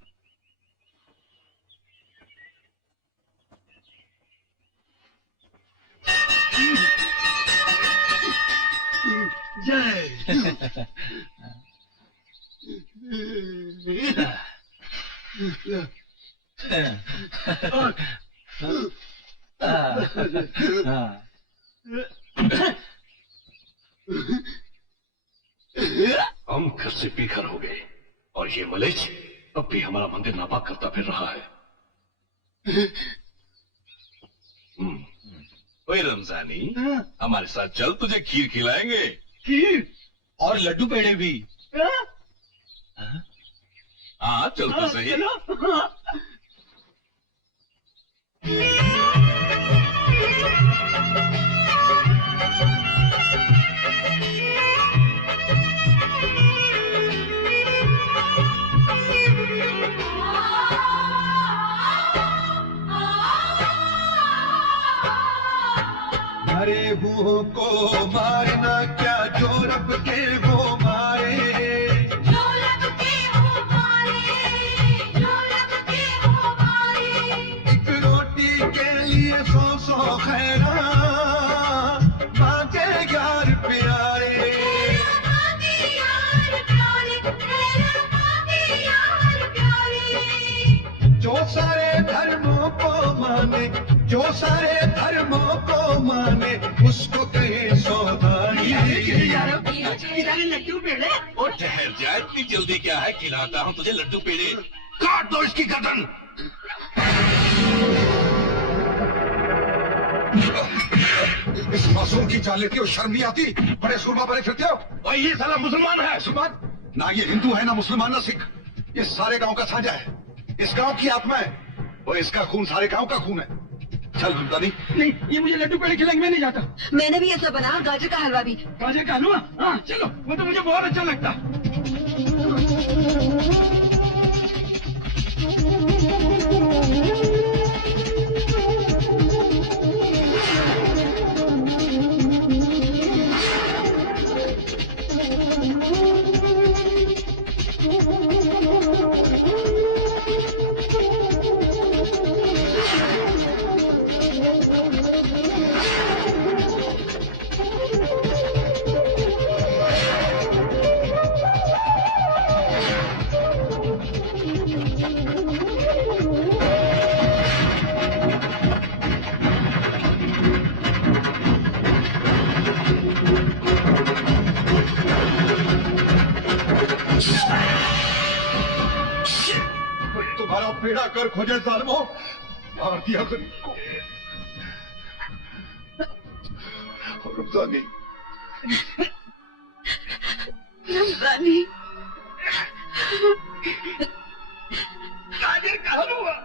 जय हम घर से बेघर हो गए और ये मलेच अब भी हमारा मंदिर नापाक करता फिर रहा है। ओए रमजानी, हमारे साथ चल, तुझे खीर खिलाएंगे। खीर और लड्डू पेड़े भी। हाँ, चल तो सही। मरे हुओं को मारना क्या, जो रब के वो मारे, जो रब के हो मारे, जो रब के हो मारे। एक रोटी के लिए 100 खैरा मांगे यार प्यारे, मांगे यार प्यारे, तेरा मांगे यार प्यारे। जो सारे धर्मों को माने, जो सारे धर्मों को माने, उसको कहे सौदाई। लड्डू पेड़े और ठहर जा, इतनी जल्दी क्या है, खिलाता हूँ तुझे लड्डू पेड़े। काट दो इसकी गर्दन। इस मासूम की चाल लेती हो, शर्म नहीं आती? बड़े सुरमा बने फिरते हो। और ये साला मुसलमान है। मुसलमान ना, ये हिंदू है ना मुसलमान ना सिख, ये सारे गांव का साझा है, इस गांव की आत्मा है, और इसका खून सारे गांव का खून है। चल रमजानी। नहीं, ये मुझे लड्डू पेड़े खिलाएंगे, मैं नहीं जाता। मैंने भी ऐसा बना, गाजर का हलवा भी। गाजर का हलवा? हाँ चलो, वो तो मुझे बहुत अच्छा लगता। तुम्हारा पेड़ा कर खोजे जालिमो, मार दिया गरीब को। रमजानी, रमजानी, गाजर का हलवा।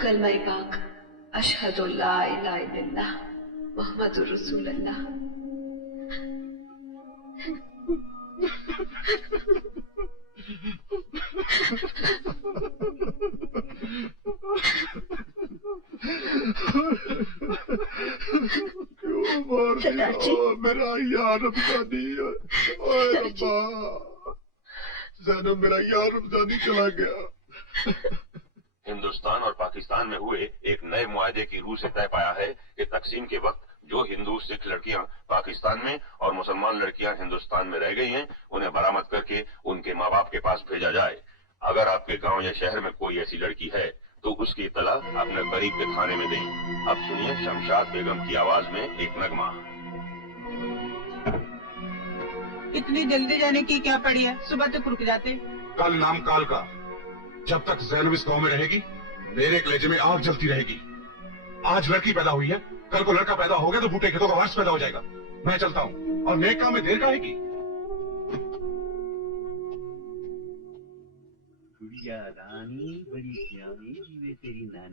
कलमा पाक अशहदु ला इलाहा इल्लल्लाह मुहम्मदुर रसूलुल्लाह। सरदार जी, मेरा यार रमजानी, ओए रब्बा, ज़ैनब मेरा यार रमजानी चला गया। हिंदुस्तान और पाकिस्तान में हुए एक नए मुआहदे की रूह से तय पाया है कि तकसीम के वक्त जो हिंदू सिख लड़कियां पाकिस्तान में और मुसलमान लड़कियां हिंदुस्तान में रह गई हैं, उन्हें बरामद करके उनके माँ बाप के पास भेजा जाए। अगर आपके गांव या शहर में कोई ऐसी लड़की है तो उसकी इत्तला अपने करीब के थाने में दें। अब सुनिए शमशाद बेगम की आवाज में एक नगमा। इतनी जल्दी जाने की क्या पड़ी है, सुबह तक रुक जाते। कल नाम काल का, जब तक ज़ैनब इस गांव में रहेगी मेरे कलेजे में आग जलती रहेगी। आज लड़की पैदा हुई है, कल को लड़का पैदा हो गया तो बूटे खेतों का वारिस पैदा हो जाएगा। मैं चलता हूँ, और नेक काम में देर काहेगी।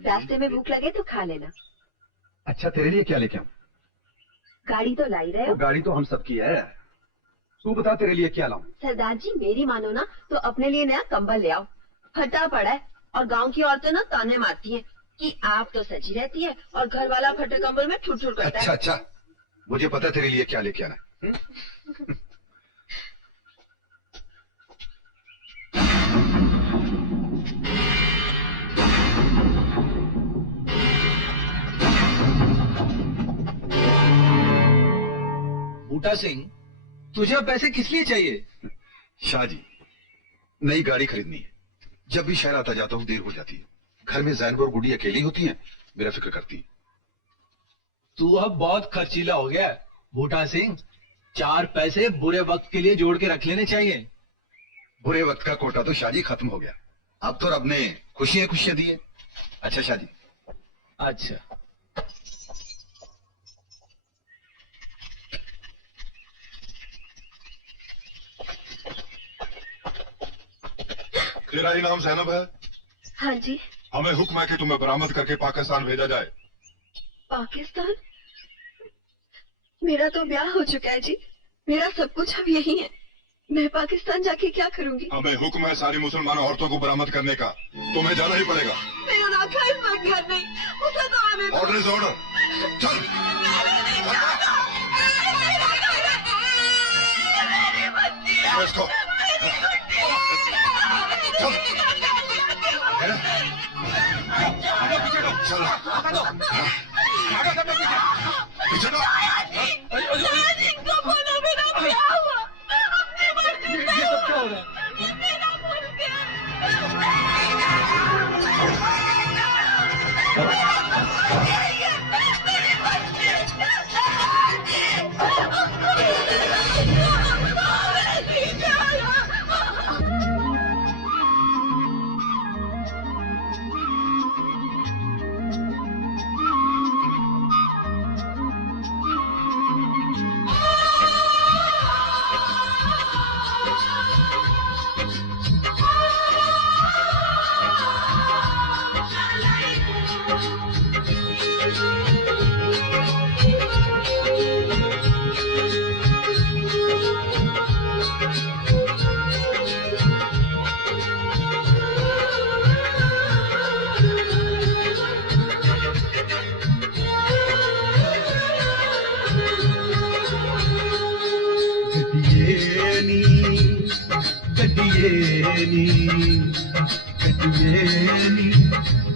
रास्ते में भूख लगे तो खा लेना। अच्छा, तेरे लिए क्या लेके आऊं? गाड़ी तो लाई रहे हो। गाड़ी तो हम सबकी है, तू बता तेरे लिए क्या लाऊं? सरदार जी मेरी मानो ना तो अपने लिए नया कंबल ले आओ, फटा पड़ा है। और गांव की औरतें ना ताने मारती हैं कि आप तो सजी रहती है और घर वाला फटे कंबल में ठुठ ठुठ करता है। अच्छा, मुझे पता है तेरे लिए क्या लेके आना है। बूटा सिंह, तुझे अब पैसे किस लिए चाहिए? शाह जी, नई गाड़ी खरीदनी है। जब भी शहर आता जाता हूँ देर हो जाती है। घर में जैनब और गुड्डी अकेली होती हैं, मेरा फिक्र करती है। तू अब बहुत खर्चीला हो गया है बूटा सिंह। 4 पैसे बुरे वक्त के लिए जोड़ के रख लेने चाहिए। बुरे वक्त का कोटा तो शादी खत्म हो गया, अब तो रब ने खुशियां खुशियां दी है। अच्छा शादी। अच्छा तेरा ही नाम जैनब है? हाँ जी। हमें हुक्म है कि तुम्हें बरामद करके पाकिस्तान भेजा जाए। पाकिस्तान? मेरा तो ब्याह हो चुका है जी, मेरा सब कुछ अब यही है। मैं पाकिस्तान जाके क्या करूंगी? हमें हुक्म है सारी मुसलमान औरतों को बरामद करने का, तुम्हें जाना ही पड़ेगा। मेरा नाका इस वक्त घर नहीं, उसे तो आने दो। Order is order. चल। इसको।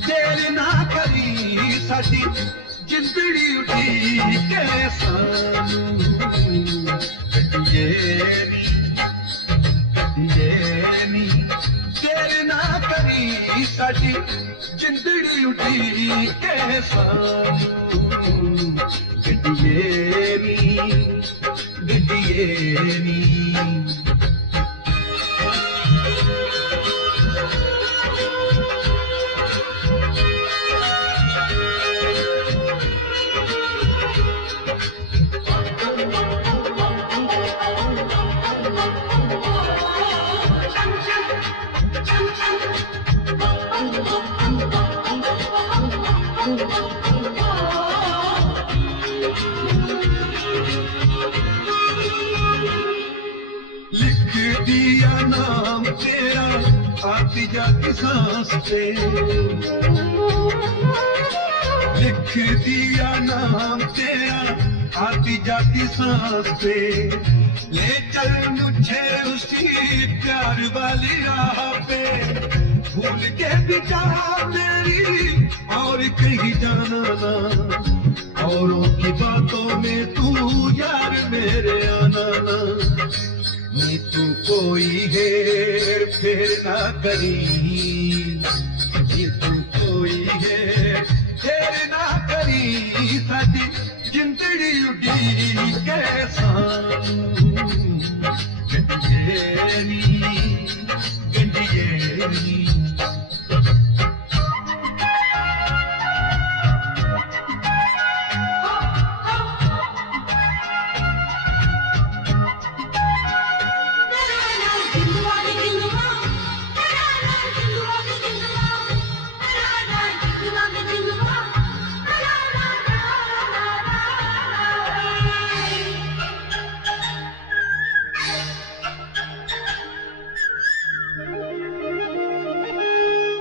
तेरे ना करी साडी जिंदड़ी उठी के सानू तेरे ना करी साडी जिंदड़ी उठी के सानू गड्डिए नी लिख दिया नाम तेरा आती जाती सांस पे, लिख दिया नाम तेरा आती जाती सांस पे, ले चल मुझे उसी प्यार वाली राह पे, भूल के भी जा मेरी और कहीं जाना ना, औरों की बातों में तू यार मेरे आना ना, नी तू कोई हेर फेर ना करी, नी तू कोई हेर फेर ना करी, साडी जिंदड़ी उड़ी कैसा गड्डिए नी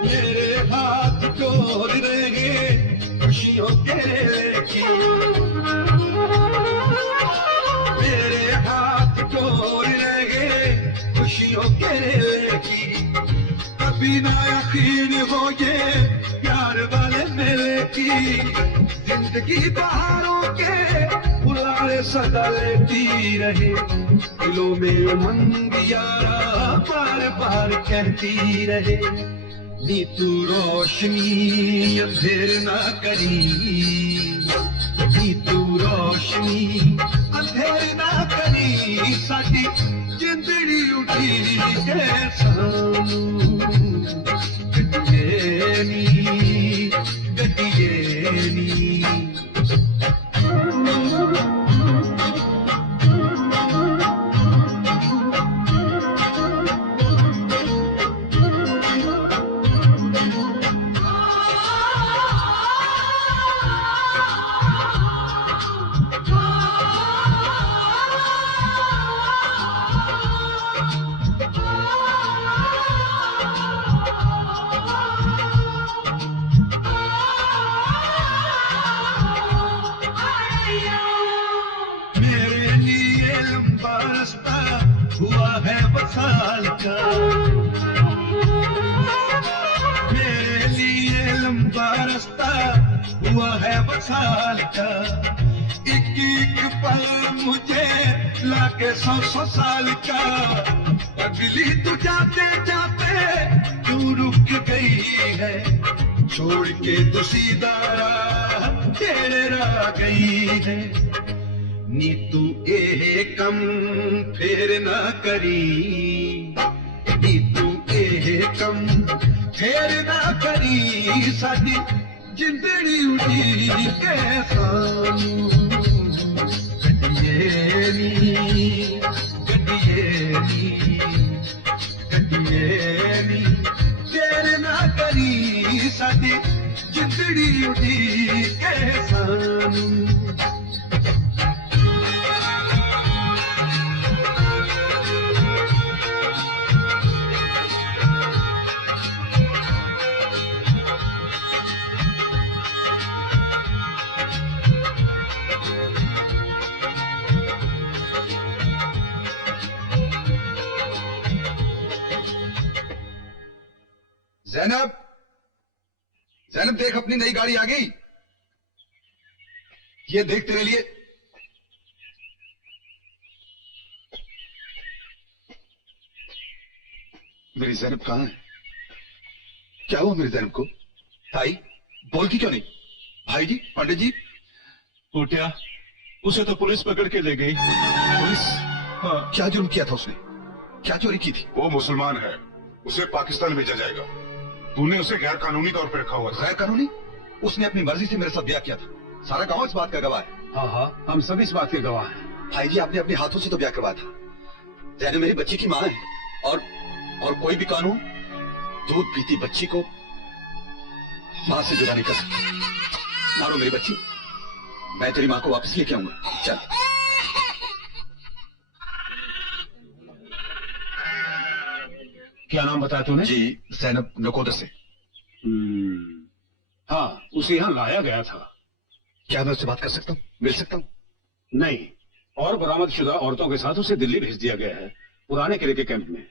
मेरे हाथ जोड़ रहे खुशियों के लेके, मेरे हाथ जोड़ रहे खुशियों के लेके, कभी ना यकीन हो ये प्यार वाले मेले की, जिंदगी बहारों के बुलारे सदा लेती रहे, दिलों में उमंग यारा पार बार कहती रहे, नी तू रोशनी अंधेर ना करी, नी तू रोशनी अंधेर ना करी, साडी जिंदड़ी उठी के सानू गड्डिए नी, गड्डिए नी। हुआ है बसाल का, मेरे लिए लंबा रास्ता हुआ है बसाल का, एक एक पल मुझे लाके 100 साल का। अगली तू जाते जाते तू रुक गई है, छोड़ के तो सीधा तेरा गई है, नी तू ए कम फेर ना करी, नी तू ए कम फेर ना करी, साडी जिंदड़ी उड़ी के सानू गड्डिए नी, गड्डिए नी, गड्डिए नी, फेर ना करी, साडी जिंदड़ी उड़ी के सानू। ज़ैनब, ज़ैनब देख अपनी नई गाड़ी आ गई, ये देख तेरे लिए। मेरी ज़ैनब कहां है? क्या हुआ मेरी ज़ैनब को? ताई बोल की क्यों नहीं? भाई जी, पंडित जी। पोटिया, उसे तो पुलिस पकड़ के ले गई। पुलिस? हाँ। क्या जुर्म किया था उसने? क्या चोरी की थी? वो मुसलमान है, उसे पाकिस्तान भेजा जाएगा। तूने उसे गैर कानूनी तौर पर रखा हुआ था। गैर कानूनी? उसने अपनी मर्जी से मेरे साथ ब्याह किया था, सारा गांव इस बात का गवाह है। हाँ हाँ, हम सब इस बात के गवाह हैं। भाई जी, आपने अपने हाथों से तो ब्याह करवाया था। जैने मेरी बच्ची की माँ है, और कोई भी कानून दूध पीती बच्ची को माँ से जुदा नहीं कर सकता। मारो मेरी बच्ची, मैं तेरी माँ को वापस लेके आऊंगा। चल। क्या नाम बताया तूने? जी, ज़ैनब नकोदर से। हाँ, उसे यहाँ लाया गया था। क्या मैं उससे बात कर सकता हूँ, मिल सकता हूँ? नहीं, और बरामदशुदा औरतों के साथ उसे दिल्ली भेज दिया गया है, पुराने किले के कैंप में।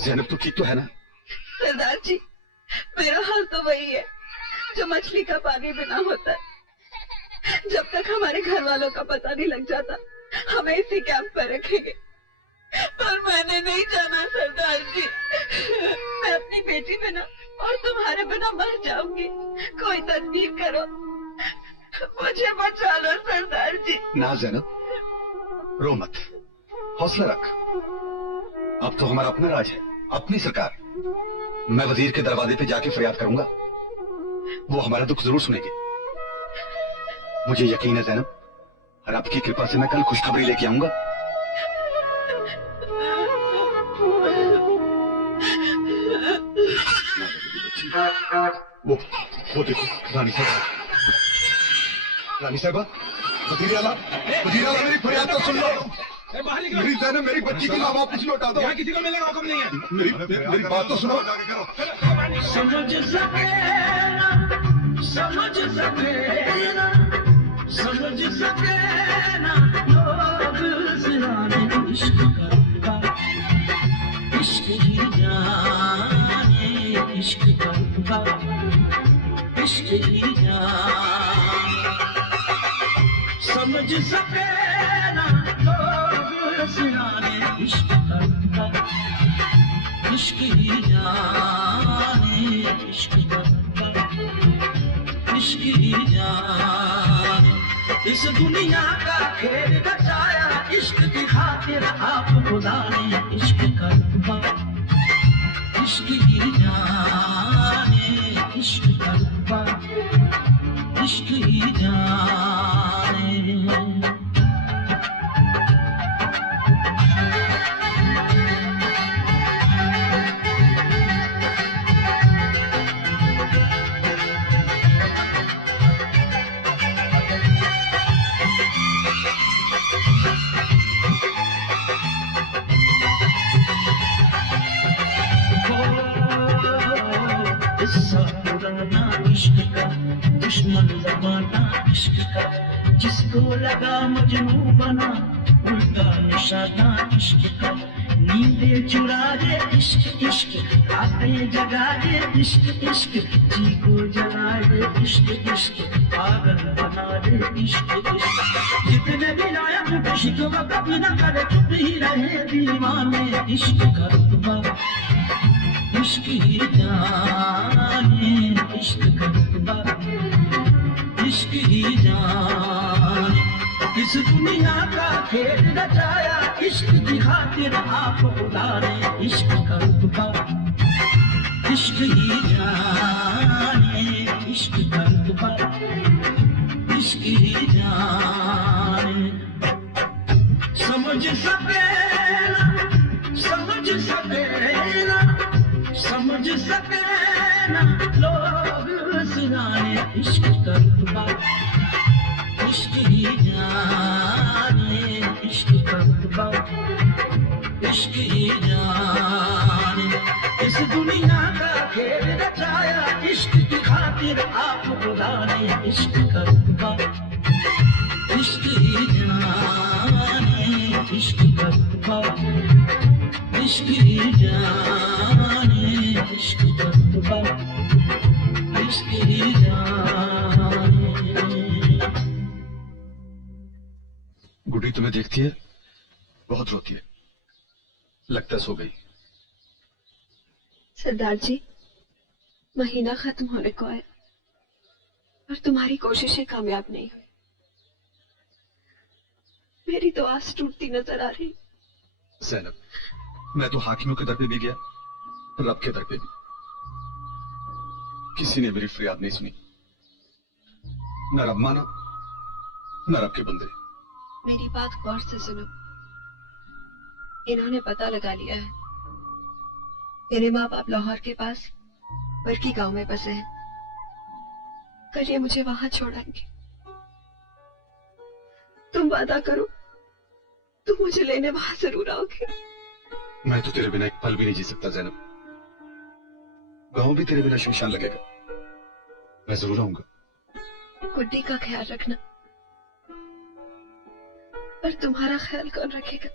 ज़ैनब तो ठीक तो है ना? सरदार जी, मेरा हाल तो वही है जो मछली का पानी बिना होता है। जब तक हमारे घर वालों का पता नहीं लग जाता, हमें इसी कैंप पर रखेंगे। पर मैंने नहीं जाना सरदार जी। मैं अपनी बेटी बिना और तुम्हारे बिना मर जाऊंगी। कोई तदबीर करो, मुझे बचा लो सरदार जी। ना ज़ैनब, रो मत, हौसला रख। अब तो हमारा अपना राज है, अपनी सरकार। मैं वजीर के दरवाजे पे जाके फरियाद करूंगा, वो हमारा दुख जरूर सुनेंगे। मुझे यकीन है जैनब, रब की कृपा से मैं कल खुशखबरी लेके आऊंगा। वो देखो रानी साहब, रानी साहबा, वजीर आला, मेरी फरियाद तो सुन लो। मेरी जैनब, मेरी बच्ची की माँ वापस लौटा दो। यहाँ किसी को मिलने का हुक्म नहीं है। मेरी बात तो सुनो। समझ सके ना, समझ सके ना, समझ सके ना लोग सिराने इश्क का, इश्क ही जाने इश्क का, इश्क ही जाने। समझ सके ना लोग सिराने इश्क का, इश्क ही जाने इश्क का, इश्क ही जाने। इस दुनिया का खेल बचाया इश्क की खातिर आप खुदा ने, इश्क का रुतबा इश्क ही जाने इश्क का रुतबा, इश्क ही जाने। पुराना इश्क का दुश्मन जमाना इश्क का, जिसको लगा मजनू बना उल्टा निशाना इश्क का। नींदे चुरा दे इश्क इश्क, रातें जगा दे इश्क इश्क, जी को जला दे इश्क इश्क, पागल बना दे इश्क इश्क। जितने भी लायक इश्क को कभी न करे, चुप ही रहे दीवाने इश्क का रुतबा, इश्क ही जाने इश्क का रुतबा, इश्क ही जाने। इस दुनिया का खेल रचाया इश्क की खातिर आप खुदा ने, इश्क का रुतबा इश्क ही जाने इश्क का रुतबा, इश्क ही जाने। समझ सके ना, समझ सके ना, समझ सके ना लोग सिराने इश्क का रुतबा, इश्क ही जाने इश्क का रुतबा, इश्क ही जाने। इस दुनिया का खेल रचाया इश्क की खातिर आप खुदा ने, इश्क का रुतबा इश्क ही जाने इश्क का रुतबा, इश्क ही जाने इश्क का रुतबा, इश्क ही जाने। गुड्डी तुम्हें देखती है, बहुत रोती है, लगता है सो गई। सरदार जी, महीना खत्म होने को आया और तुम्हारी कोशिशें कामयाब नहीं हुई। मेरी तो आस टूटती नजर आ रही। ज़ैनब, मैं तो हाकिमों के दर पे भी गया, रब के दर पे भी, किसी ने मेरी फरियाद नहीं सुनी। न रब माना न रब के बंदे। मेरी बात गौर से सुनो। इन्होंने पता लगा लिया है मेरे माँ बाप लाहौर के पास बरकी गांव में बसे हैं। कल ये मुझे वहां छोड़ेंगे। तुम वादा करो, तुम मुझे लेने वहां जरूर आओगे। मैं तो तेरे बिना एक पल भी नहीं जी सकता ज़ैनब। गांव भी तेरे बिना शमशान लगेगा। मैं जरूर आऊंगा। गुड्डी का ख्याल रखना। पर तुम्हारा ख्याल कौन रखेगा?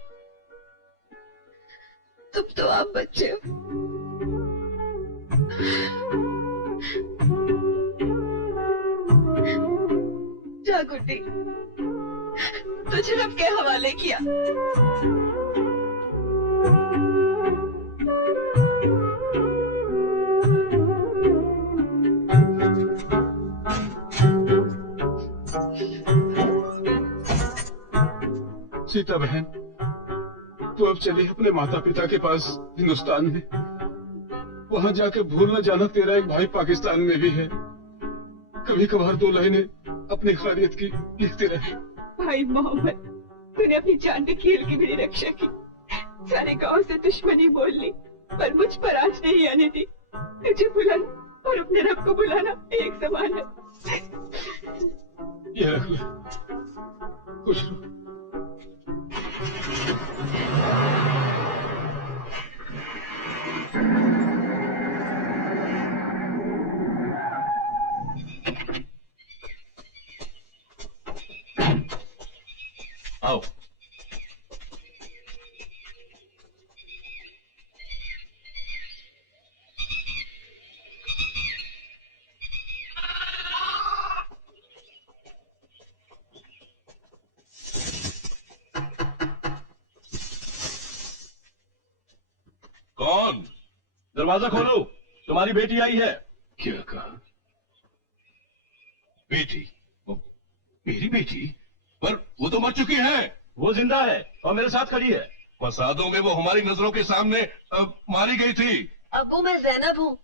तुम तो आप बच्चे हो। जा गुड्डी, तुझे रब के हवाले किया। सीता बहन, तो अब चलिए अपने माता पिता के पास हिंदुस्तान में। वहां जाके भूल न जाना तेरा एक भाई पाकिस्तान में भी है। कभी कभार 2 लाइनें अपनी खैरियत की लिखते रहे। भाई मोहम्मद, तूने अपनी जान पे खेल की मेरी रक्षा की, सारे गांव से दुश्मनी बोल ली, पर मुझ पर आज नहीं आने दी। तुझे बुलाना और अपने रब को बुलाना एक समान है। ये रख ले, खुश रहो। आओ। कौन? दरवाजा खोलो, तुम्हारी बेटी आई है। क्या कहा? बेटी? मेरी बेटी? पर वो तो मर चुकी है। वो जिंदा है और मेरे साथ खड़ी है। फसादों में वो हमारी नजरों के सामने मारी गई थी। अब्बू, मैं जैनब हूँ।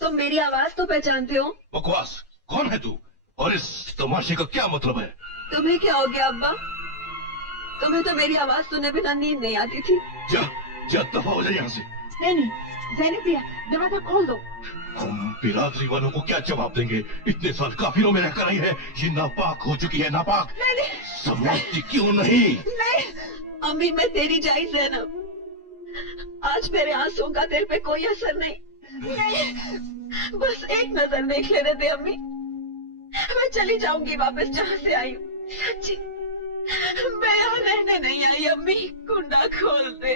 तुम मेरी आवाज तो पहचानते हो? बकवास, कौन है तू और इस तमाशे का क्या मतलब है? तुम्हें क्या हो गया अब्बा? तुम्हें तो मेरी आवाज सुने बिना नींद नहीं आती थी। जा दफा हो जाए यहाँ से। नहीं, ज़ैनब भैया, दरवाजा खोल दो। हम बिरादरी वालों को क्या जवाब देंगे? इतने साल काफिरों में रहकर आई है, ये नापाक हो चुकी है। नापाक समझती क्यों नहीं? नहीं अम्मी, मैं तेरी जाई ज़ैनब। आज मेरे आंसुओं का दिल पे कोई असर नहीं। बस एक नजर देख लेने दे अम्मी। मैं चली जाऊंगी वापस जहाँ से आई हूँ। सच्ची, मैं यहाँ रहने नहीं आई अम्मी। कुंडा खोल दे।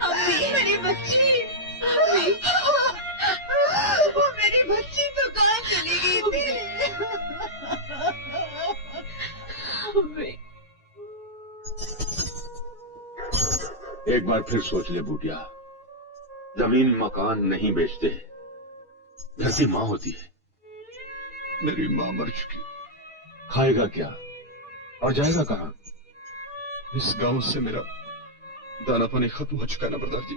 अम्मी, मेरी बच्ची। अम्मी, वो मेरी बच्ची तो कहाँ चली गई थी? अम्मी, एक बार फिर सोच ले बूटिया, जमीन मकान नहीं बेचते, घर की माँ होती है। मेरी माँ मर चुकी, खाएगा क्या और जाएगा कहाँ? इस गांव से मेरा दाना पानी खत्म हो चुका है ना ब्रदर जी।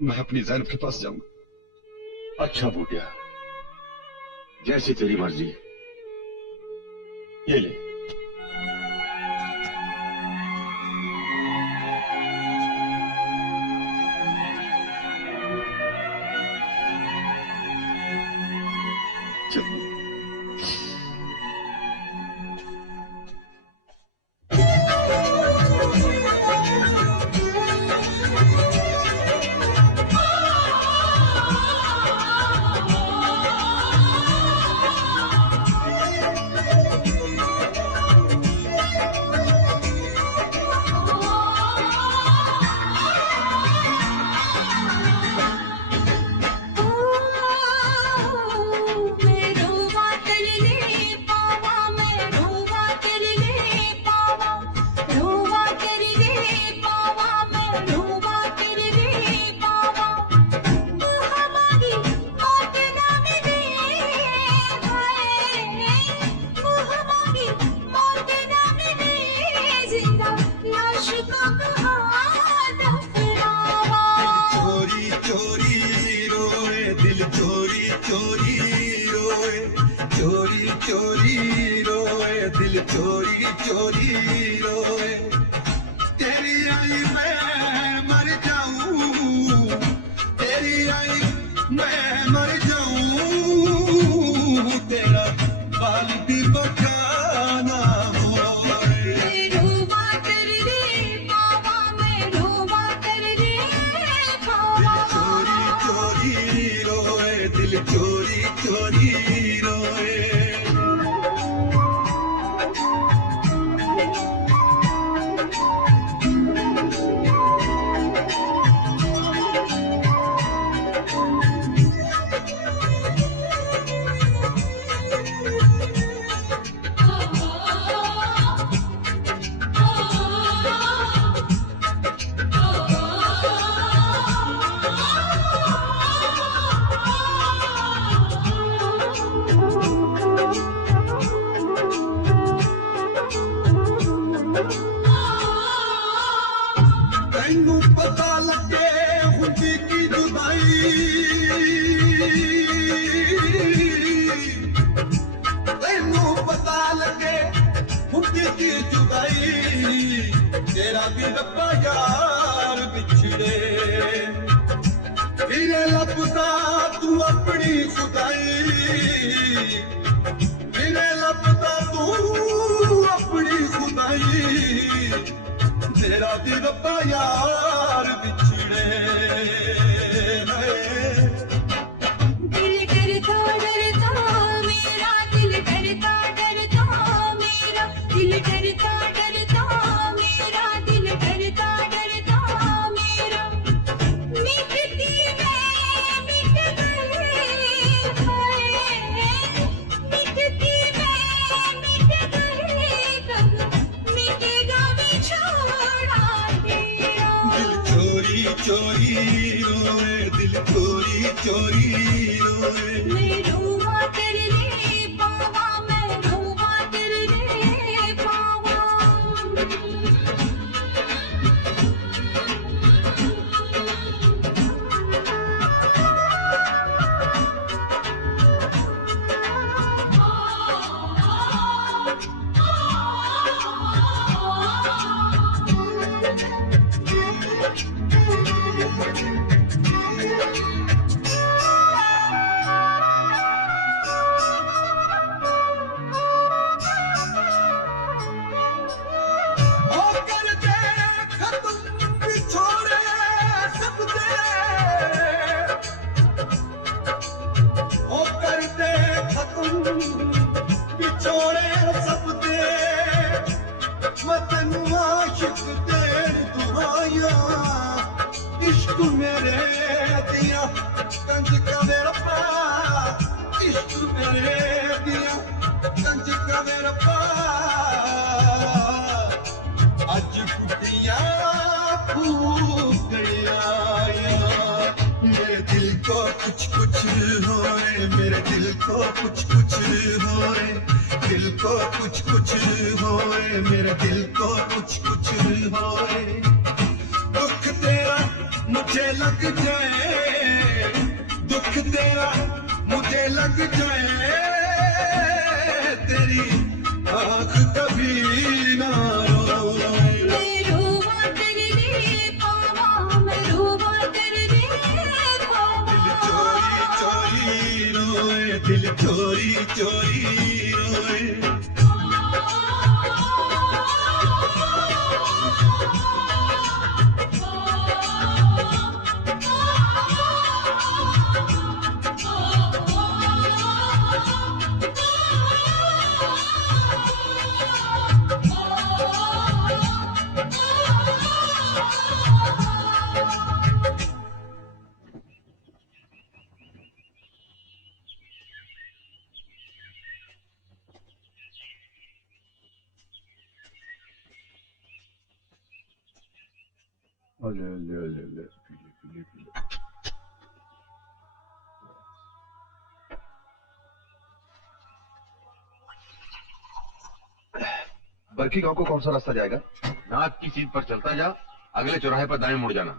मैं अपनी ज़ैनब के पास जाऊंगा। अच्छा बूटिया, जैसी तेरी मर्जी। ये ले। जुदाई तेरा भी रब्बा यार बिछड़े फिरे लपदा तू अपनी खुदाई फिरे लपदा तू अपनी खुदाई तेरा भी रब्बा यार बिछड़े दिल डरता डरता मेरा दिल डरता डरता मेरा दिल डरता डरता मेरा दिल डरता डरता मेरा मिटती मैं मिट गई मिटती मैं मिट गई कब मिटेगा बिछोड़ा तेरा दिल चोरी चोरी रोए दिल चोरी चोरी रोए मैं रोवा तेरे पावा मैं रोवा तेरे पावा होकर देख तुम बिछोड़े सबसे होकर देख तुम बिछोड़े सबसे मैं तेनू आशिक तेरी दुआया इश्क मेरे दिया कंज का मेरा पा इश्क मेरे दिया कंज का मेरा पा आज फुटिया फूट गया मेरे दिल को कुछ कुछ होए मेरे दिल को कुछ कुछ होए दिल को कुछ कुछ होए मेरे दिल को कुछ कुछ होए दुख तेरा मुझे लग जाए दुख तेरा मुझे लग जाए तेरी आँख कभी ना रोए मैं रोवा तेरे पावा मैं रोवा तेरे पावा चोरी रोए दिल चोरी चोरी रोए बरकी गांव को कौन सा रास्ता जाएगा? नाक की सीट पर चलता जा, अगले चौराहे पर दाएं मुड़ जाना।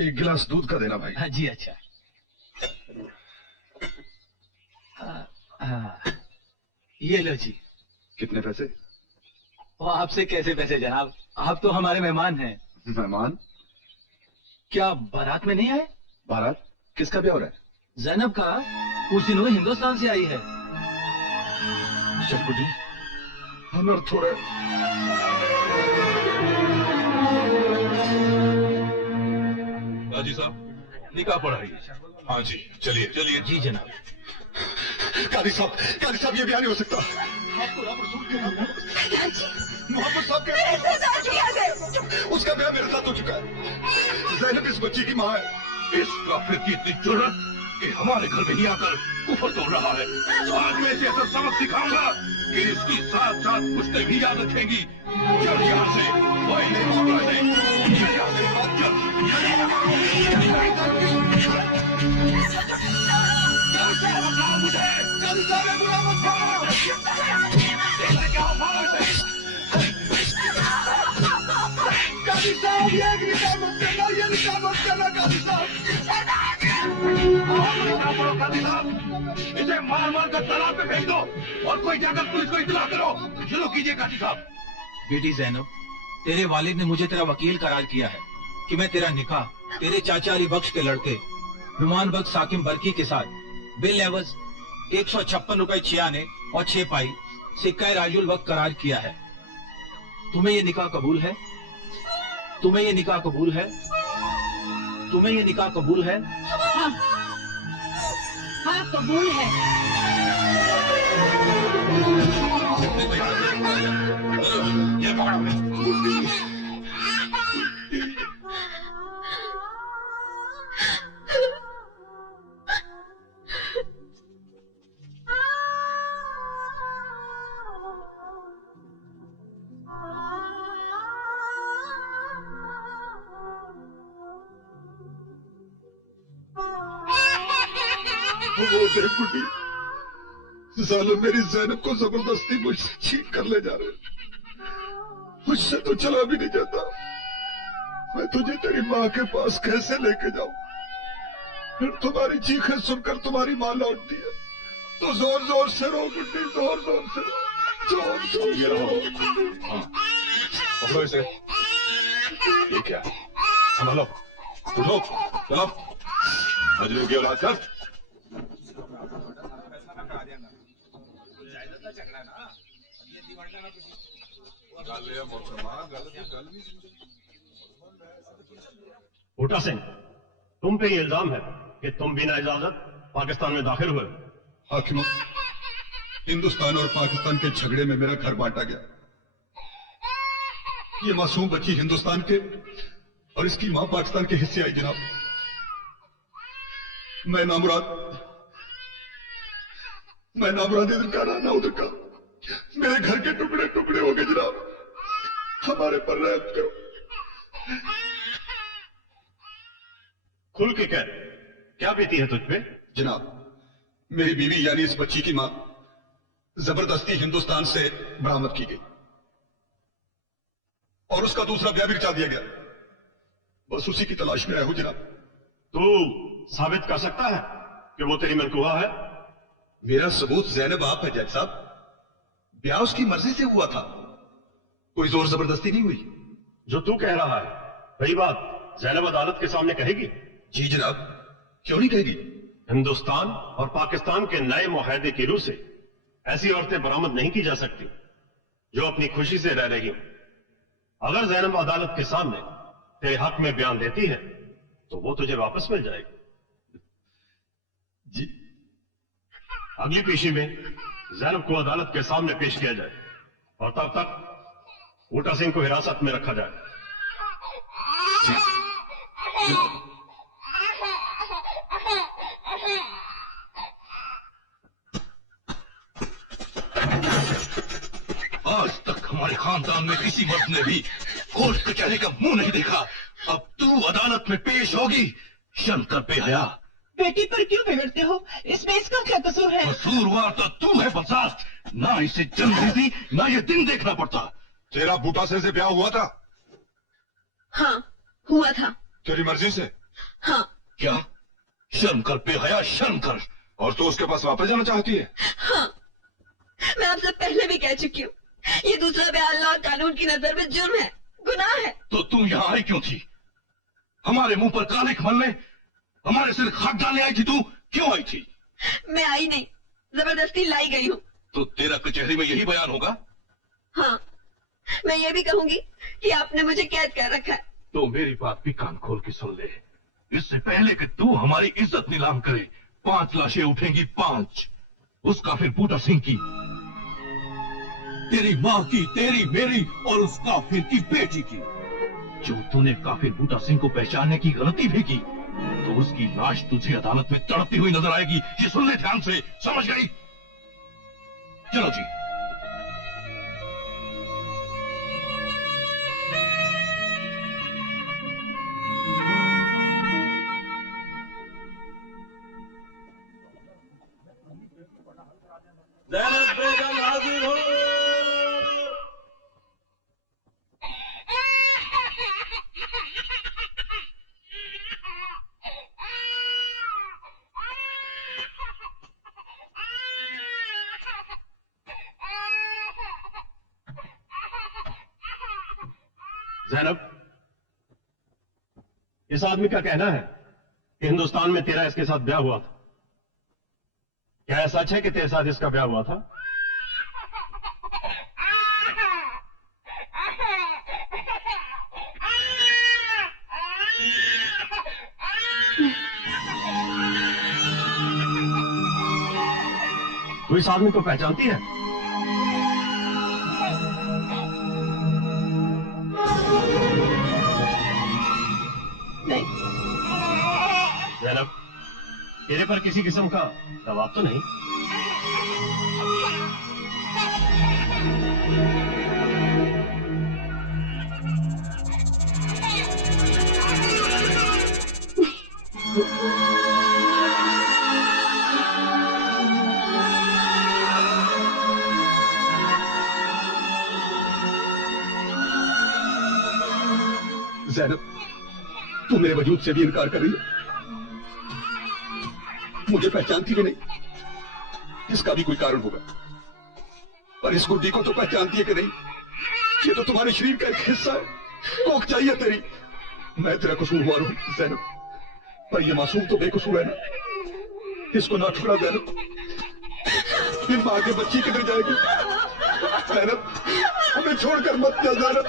एक गिलास दूध का देना भाई। हाँ जी अच्छा। ये लो जी। कितने पैसे? वो आपसे कैसे पैसे जनाब, आप तो हमारे मेहमान हैं। मेहमान? क्या बारात में नहीं आए? बारात? किसका ब्याह हो रहा है? जैनब का, कुछ दिनों में हिंदुस्तान से आई है। चटपुटी अनर्थ हो रहा है। काजी साहब निकाह पढ़ाई। हाँ जी चलिए चलिए। जी जनाब। कादी साहब ये ब्याह नहीं हो सकता। आपको राम रसूल के नाम मोहम्मद साहब के उसका ब्याह मेरे साथ हो चुका है। ज़ैनब इस बच्ची की माँ है। इस काफिर की इतनी जुर्रत कि हमारे घर में ही आकर कुफर तोड़ रहा है। आज मैं इसे ऐसा सबक सिखाऊंगा कि इसकी साथ साथ पुश्तें भी याद रखेंगी। चल यहाँ से, वही नहीं छोड़ रहे। चल यहाँ से, चल। ऐसा मत करना काजी साहब। इसे मार मार कर तालाब में फेंक दो और कोई जाकर पुलिस को इत्तला करो। शुरू कीजिए काजी साहब। बेटी जैनब, तेरे वालिद ने मुझे तेरा वकील करार किया है कि मैं तेरा निकाह तेरे चाचा अली बख्श के लड़के नुमान बख्श साकिम बरकी के साथ बिल एवज 156 रुपए 6 आने और 6 पाई सिक्का राजुल वक्त करार किया है। तुम्हें ये निकाह कबूल है? तुम्हें ये निकाह कबूल है? तुम्हें ये निकाह कबूल है? हाँ, हाँ कबूल है। ये पकड़ो। वो देख गुड्डी, जालिम मेरी जैनब को जबरदस्ती मुझसे छीन कर ले जा रहे। मुझसे तो चला भी नहीं जाता। मैं तुझे तेरी माँ के पास कैसे लेके जाऊं? फिर तुम्हारी चीखें सुनकर तुम्हारी माँ लौटती है तो जोर जोर से रो गुड्डी, जोर जोर से रो, जोर जोर से रो। पकड़ो इसे। ये क्या? संभालो, उठो, चलो। मजनू की औलाद कर। बूटा सिंह, तुम पे ये इल्जाम है कि तुम बिना इजाजत पाकिस्तान में दाखिल हुए। हाकिम, हिंदुस्तान और पाकिस्तान के झगड़े में मेरा घर बांटा गया। ये मासूम बच्ची हिंदुस्तान के और इसकी मां पाकिस्तान के हिस्से आई जनाब। मैं नामुराद इधर का ना उधर का। मेरे घर के टुकड़े टुकड़े हो गए जनाब। हमारे पर रहम करो। खुल के कह, क्या बीती है तुझ पे? जनाब, मेरी बीवी यानी इस बच्ची की मां जबरदस्ती हिंदुस्तान से बरामद की गई और उसका दूसरा ब्याह भी रचा दिया गया। बस उसी की तलाश में आया हूं जनाब। तू साबित कर सकता है कि वो तेरी मनकूवा है? मेरा सबूत जैनब आप है जज साहब। ब्याह उसकी मर्जी से हुआ था, कोई जोर जबरदस्ती नहीं हुई। जो तू कह रहा है वही बात जैनब अदालत के सामने कहेगी? जी जनाब, क्यों नहीं कहेगी? हिंदुस्तान और पाकिस्तान के नए मुआहदे की रूह से ऐसी औरतें बरामद नहीं की जा सकती जो अपनी खुशी से रह रही हो। अगर जैनब अदालत के सामने तेरे हक में बयान देती है तो वो तुझे वापस मिल जाएगी। जी। अगली पेशी में जैनब को अदालत के सामने पेश किया जाए और तब तक बूटा सिंह को हिरासत में रखा जाए। आज तक हमारे खानदान में किसी मर्द ने भी कोर्ट कचहरी का मुंह नहीं देखा। अब तू अदालत में पेश होगी। शंकर बेहया, बेटी पर क्यों बिगड़ते हो? इसमें इसका क्या कसूर है? कसूरवार तो तू है बर्दाश्त। ना इसे जन्म देती ना ये दिन देखना पड़ता। तेरा बूटा सिंह से ब्याह हुआ था? हाँ, हुआ था। तेरी मर्जी से? हाँ। क्या? शर्म कर बेहया, शर्म कर। और तू उसके पास वापस जाना चाहती है? हाँ, मैं आपसे पहले भी कह चुकी हूँ, ये दूसरा ब्याह अल्लाह और कानून की नजर में जुर्म है, गुनाह है। तो तू यहाँ आई क्यों थी? हमारे मुंह पर कालिक मलने, हमारे सिर खाक डालने आई थी? तू क्यों आई थी? मैं आई नहीं, जबरदस्ती लाई गई हूँ। तो तेरा कचहरी में यही बयान होगा? हाँ, मैं ये भी कहूंगी कि आपने मुझे कैद कर रखा है। तो मेरी बात भी कान खोल के सुन ले। इससे पहले कि तू हमारी इज्जत नीलाम करे, 5 लाशें उठेंगी, 5। उस काफिर बूटा सिंह की, तेरी माँ की, तेरी, मेरी और उस काफिर की बेटी की। जो तूने काफिर बूटा सिंह को पहचानने की गलती भी की तो उसकी लाश तुझे अदालत में तड़पती हुई नजर आएगी। ये सुन ले ध्यान से, समझ गई? चलो जी। ज़ैनब बेगम हाजिर हो। जैनब, इस आदमी का कहना है कि हिंदुस्तान में तेरा इसके साथ ब्याह हुआ था। क्या यह सच है कि तेरे साथ इसका ब्याह हुआ था? तू इस आदमी को पहचानती है? नहीं। जैनब, तेरे पर किसी किस्म का दबाव तो नहीं? जैनब, तू मेरे वजूद से भी इनकार कर रही है। मुझे पहचानती भी नहीं। इसका भी कोई कारण होगा। पर इस गुड्डी को तो पहचानती है कि नहीं? ये तो तुम्हारे शरीर का एक हिस्सा है। कोख चाहिए तेरी। मैं तेरा कसूरवार हूं जैनब, पर ये मासूम तो बेकसूर है ना। इसको ना ठुकरा जैनब। इन मां के बच्ची किधर जाएगी? जैनब, हमें छोड़कर मत जा जैनब।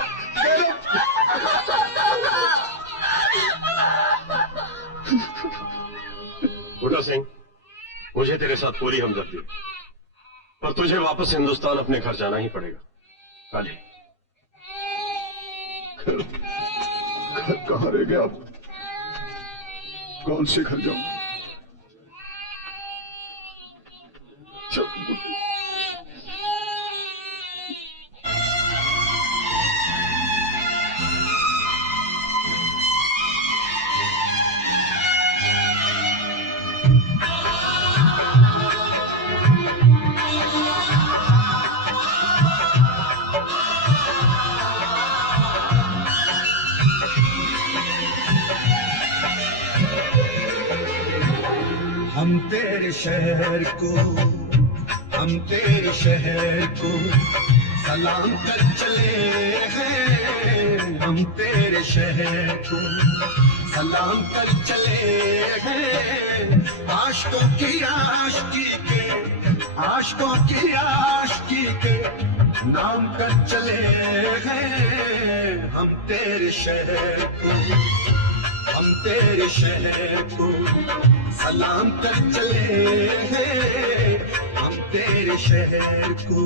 बूटा सिंह, मुझे तेरे साथ पूरी हमदर्दी है, पर तुझे वापस हिंदुस्तान अपने घर जाना ही पड़ेगा। कल ही। घर कहाँ रह गया? कौन से घर जाऊं? चल हम तेरे शहर को सलाम कर चले हैं। हम तेरे शहर को सलाम कर चले हैं। आशिकों की आशिकी के नाम कर चले हैं। हम तेरे शहर को सलाम कर चले हैं। हम तेरे शहर को।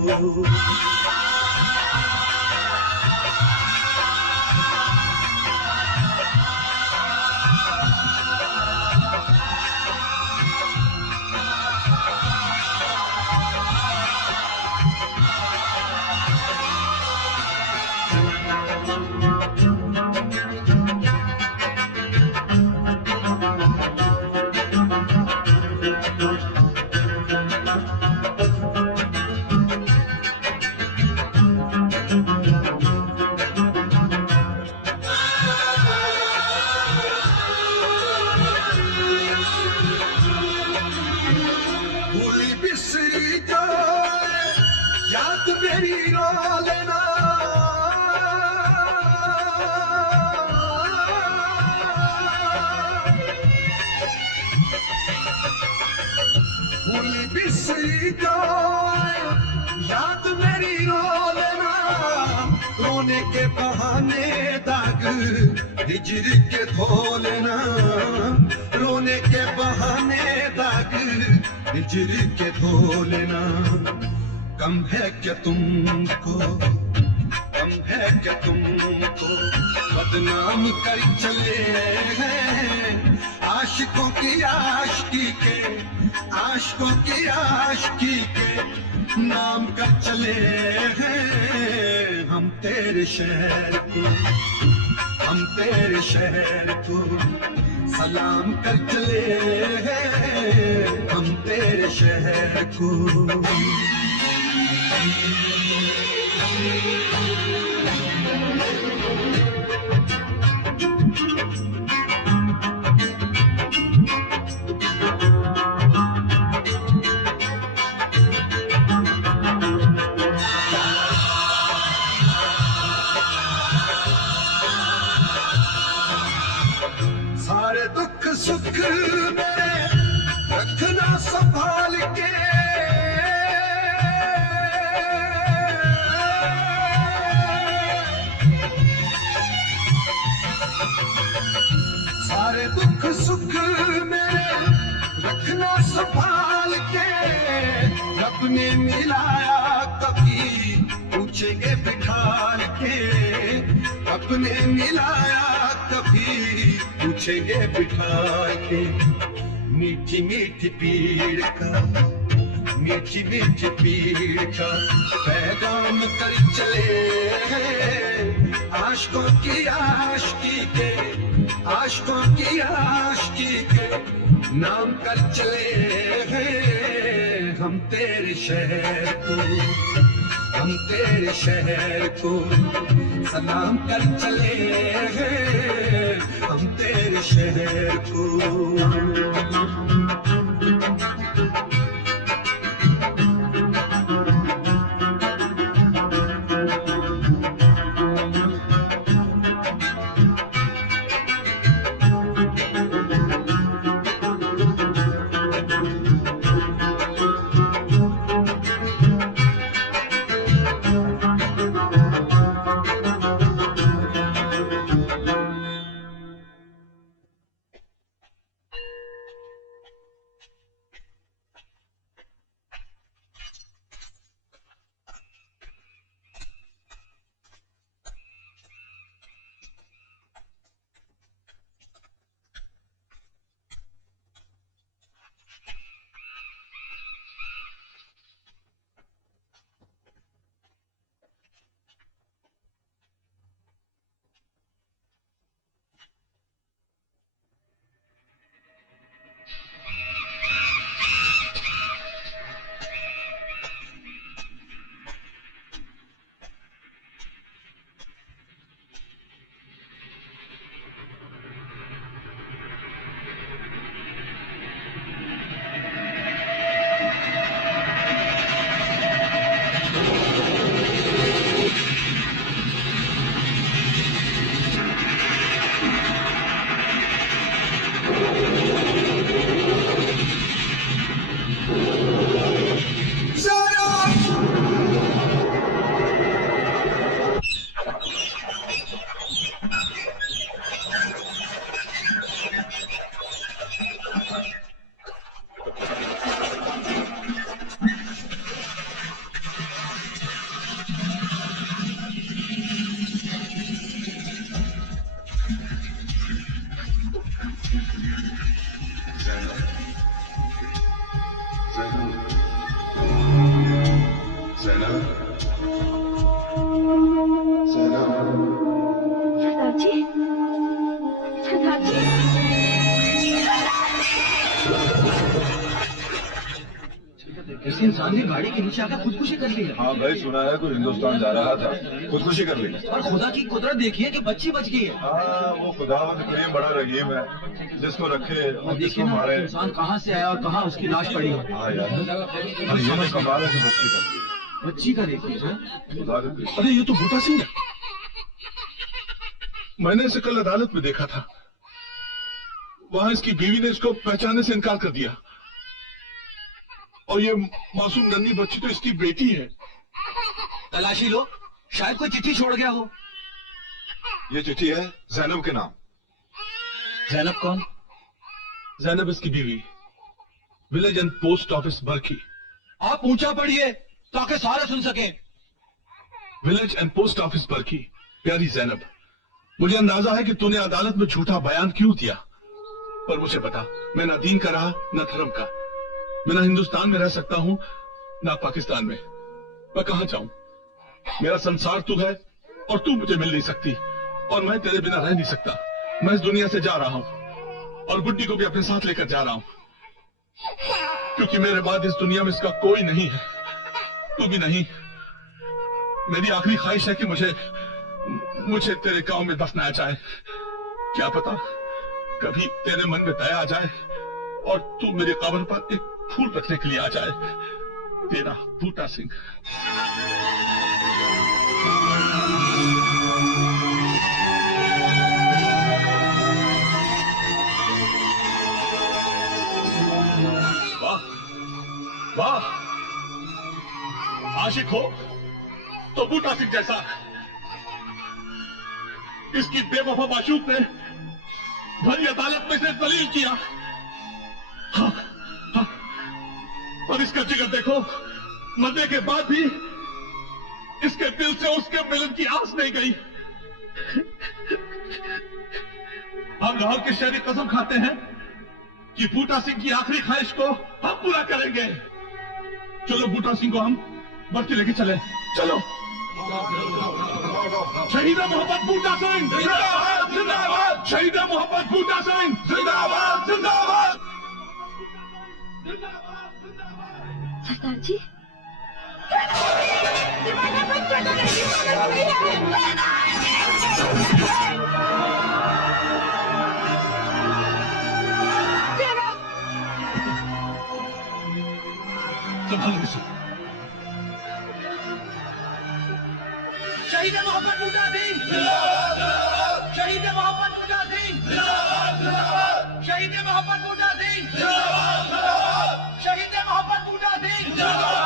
याद मेरी रो लेना। रोने के बहाने दाग हिजर के धो लेना। रोने के बहाने दाग हिजर के धो लेना। कम है क्या तुमको बदनाम कर चले हैं। आशिकों की आशिकी के नाम कर चले हैं। हम तेरे शहर को सलाम कर चले हैं। हम तेरे शहर को। संभाल के सारे दुख सुख मेरे रखना संभाल के रब ने मिलाया कभी पूछेंगे बिठाल के रब ने मिलाया कभी पूछेंगे बिठाल के मीठी मीठी पीड़ का मीठी मीठी पीड़ का पैगाम कर चले आशिकों की आशिकी के आशिकों की आशिकी के नाम कर चले हैं हम तेरे शहर को हम तेरे शहर को सलाम कर चले हैं हम तेरे शहर को किसी इंसान ने गाड़ी के नीचे आकर खुदकुशी कर ली है। हाँ भाई सुना है कोई हिंदुस्तान जा रहा था खुदकुशी कर ली। और खुदा की कुदरत देखिए कि बच्ची बच गई है। हाँ वो खुदावंद करीम बड़ा रहीम है जिसको रखे और जिसको मारे। इंसान कहाँ से आया और कहाँ उसकी लाश पड़ी है। हाँ यार ये तो कमाल है कि बच्ची का देखिए। अरे ये तो बूटा सिंह है। मैंने इसे कल अदालत में देखा था। वहां इसकी बीवी ने इसको पहचानने से इनकार कर दिया और ये मासूम नन्ही बच्ची तो इसकी बेटी है। तलाशी लो, शायद कोई चिट्ठी छोड़ गया हो। ये चिट्ठी है जैनब के नाम। जैनब कौन? जैनब इसकी बीवी। Village and post office Barkhi. आप ऊंचा पढ़िए ताकि सारे सुन सकें। Village and post office Barkhi. प्यारी जैनब, मुझे अंदाजा है कि तूने अदालत में झूठा बयान क्यों दिया, पर मुझे बता, मैं ना दीन का रहा न धर्म का। मैं ना हिंदुस्तान में रह सकता हूं ना पाकिस्तान में। मैं कहां जाऊं? मेरा संसार तू है और तू मुझे मिल नहीं सकती और मैं तेरे बिना रह नहीं सकता। मैं इस दुनिया से जा रहा हूं और गुड्डी को भी अपने साथ लेकर जा रहा हूं क्योंकि मेरे बाद इस दुनिया में इसका कोई नहीं है, तू भी नहीं। मेरी आखिरी ख्वाहिश है कि मुझे तेरे गांव में दफनाया जाए। क्या पता कभी तेरे मन में दया आ जाए और तू मेरी कब्र पर एक फूल रखने के लिए आ जाए। तेरा बूटा सिंह। वाह, वाह, आशिक हो तो बूटा सिंह जैसा। इसकी बेवफा माशूक ने भरी अदालत में से दलील किया। हाँ, हाँ, और इसका जिगर देखो, मरने के बाद भी इसके दिल से उसके मिलन की आस नहीं गई। हम लाहौर के शहरी कसम खाते हैं कि बूटा सिंह की आखिरी ख्वाहिश को हम पूरा करेंगे। चलो बूटा सिंह को हम बर्ती लेके चले। चलो। शहीद मोहम्मद बूटा सिंह जिंदाबाद, जिंदाबाद। शहीद मोहम्मद बूटा सिंह जिंदाबाद, जिंदाबाद। सरदार जी, संभालो इसे। शहीद मोहम्मद बूटा सिंह जिंदाबाद, शहीद मोहम्मद बूटा सिंह जिंदाबाद, शहीद मोहम्मद बूटा सिंह जिंदाबाद, शहीद मोहम्मद बूटा सिंह जिंदाबाद।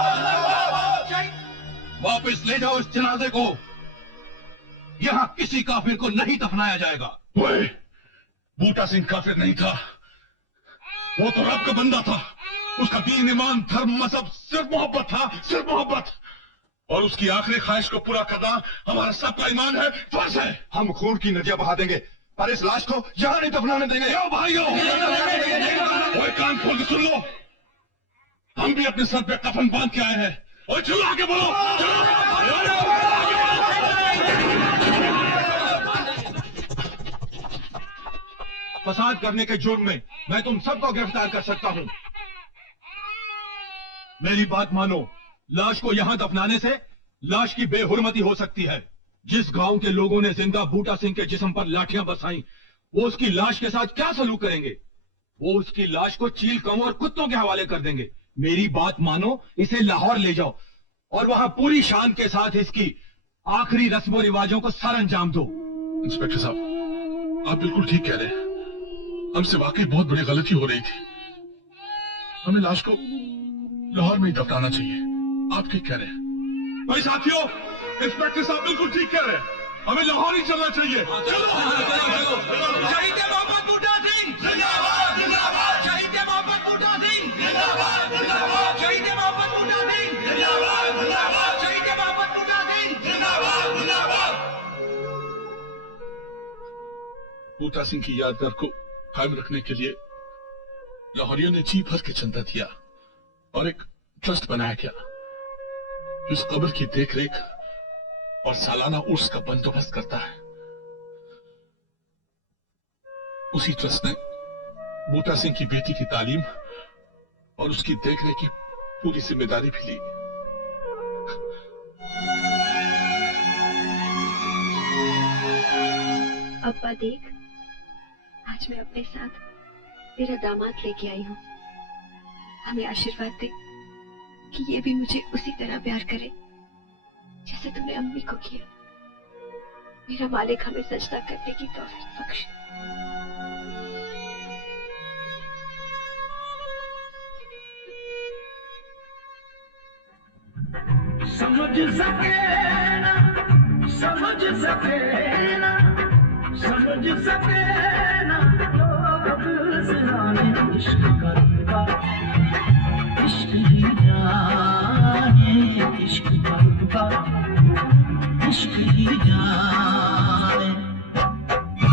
वापस ले जाओ इस जनाजे को। यहां किसी काफिर को नहीं दफनाया जाएगा। ओए, बूटा सिंह काफिर नहीं था, वो तो रब का बंदा था। उसका दीन, ईमान, धर्म, मजहब सिर्फ मोहब्बत था, सिर्फ मोहब्बत। और उसकी आखिरी ख्वाहिश को पूरा करना हमारा सबका ईमान है, फर्ज है। हम खून की नदियां बहा देंगे पर इस लाश को यहां नहीं दफनाने देंगे। यो भाइयों, ओए कान खोल के सुन लो, हम भी अपने सर पे कफन बांध के आए हैं। और चलो आगे बढ़ो, चलो। फसाद करने के जुर्म में मैं तुम सबको गिरफ्तार कर सकता हूं। मेरी बात मानो, लाश को यहां दफनाने से लाश की बेहुरमती हो सकती है। जिस गांव के लोगों ने जिंदा बूटा सिंह के जिस्म पर लाठियां बरसाई, वो उसकी लाश के साथ क्या सलूक करेंगे? वो उसकी लाश को चील कौओं और कुत्तों के हवाले कर देंगे। मेरी बात मानो, इसे लाहौर ले जाओ और वहां पूरी शान के साथ इसकी आखिरी रस्मों रिवाजों को सर अंजाम दो। इंस्पेक्टर साहब, आप बिल्कुल ठीक कह रहे हैं। हमसे वाकई बहुत बड़ी गलती हो रही थी। हमें लाश को लाहौर में ही दफनाना चाहिए। आप ठीक कह रहे हैं। भाई साथियों, इंस्पेक्टर साहब बिल्कुल ठीक कह रहे हैं। हमें लाहौर ही चलना चाहिए। चलो, शहीद मोहम्मद बूटा सिंह जिंदाबाद, जिंदाबाद। शहीद मोहम्मद बूटा सिंह जिंदाबाद, जिंदाबाद। शहीद मोहम्मद बूटा सिंह जिंदाबाद, जिंदाबाद। शहीद मोहम्मद बूटा सिंह जिंदाबाद, जिंदाबाद। बूटा सिंह की यादगार को कायम रखने के लिए लाहौरियों ने जी भर के चंदा दिया और एक ट्रस्ट बनाया गया, इस कब्र की देखरेख और सालाना उर्स का बंदोबस्त करता है। उसी ट्रस्ट ने बूटा सिंह की बेटी की तालीम और उसकी देखरेख की पूरी जिम्मेदारी भी ली। अब्बा देख, आज मैं अपने साथ तेरा दामाद लेके आई हूँ। हमें आशीर्वाद दे कि ये भी मुझे उसी तरह प्यार करे जैसे तुमने अम्मी को किया। मेरा मालिक हमें सजदा करने की तौफीक बख्शे। समझ सके ना, समझ सके ना, समझ सके ना लोग ज़िंदगानी इश्क करता, इश्क ही जाने, इश्क करता, इश्क ही जाने।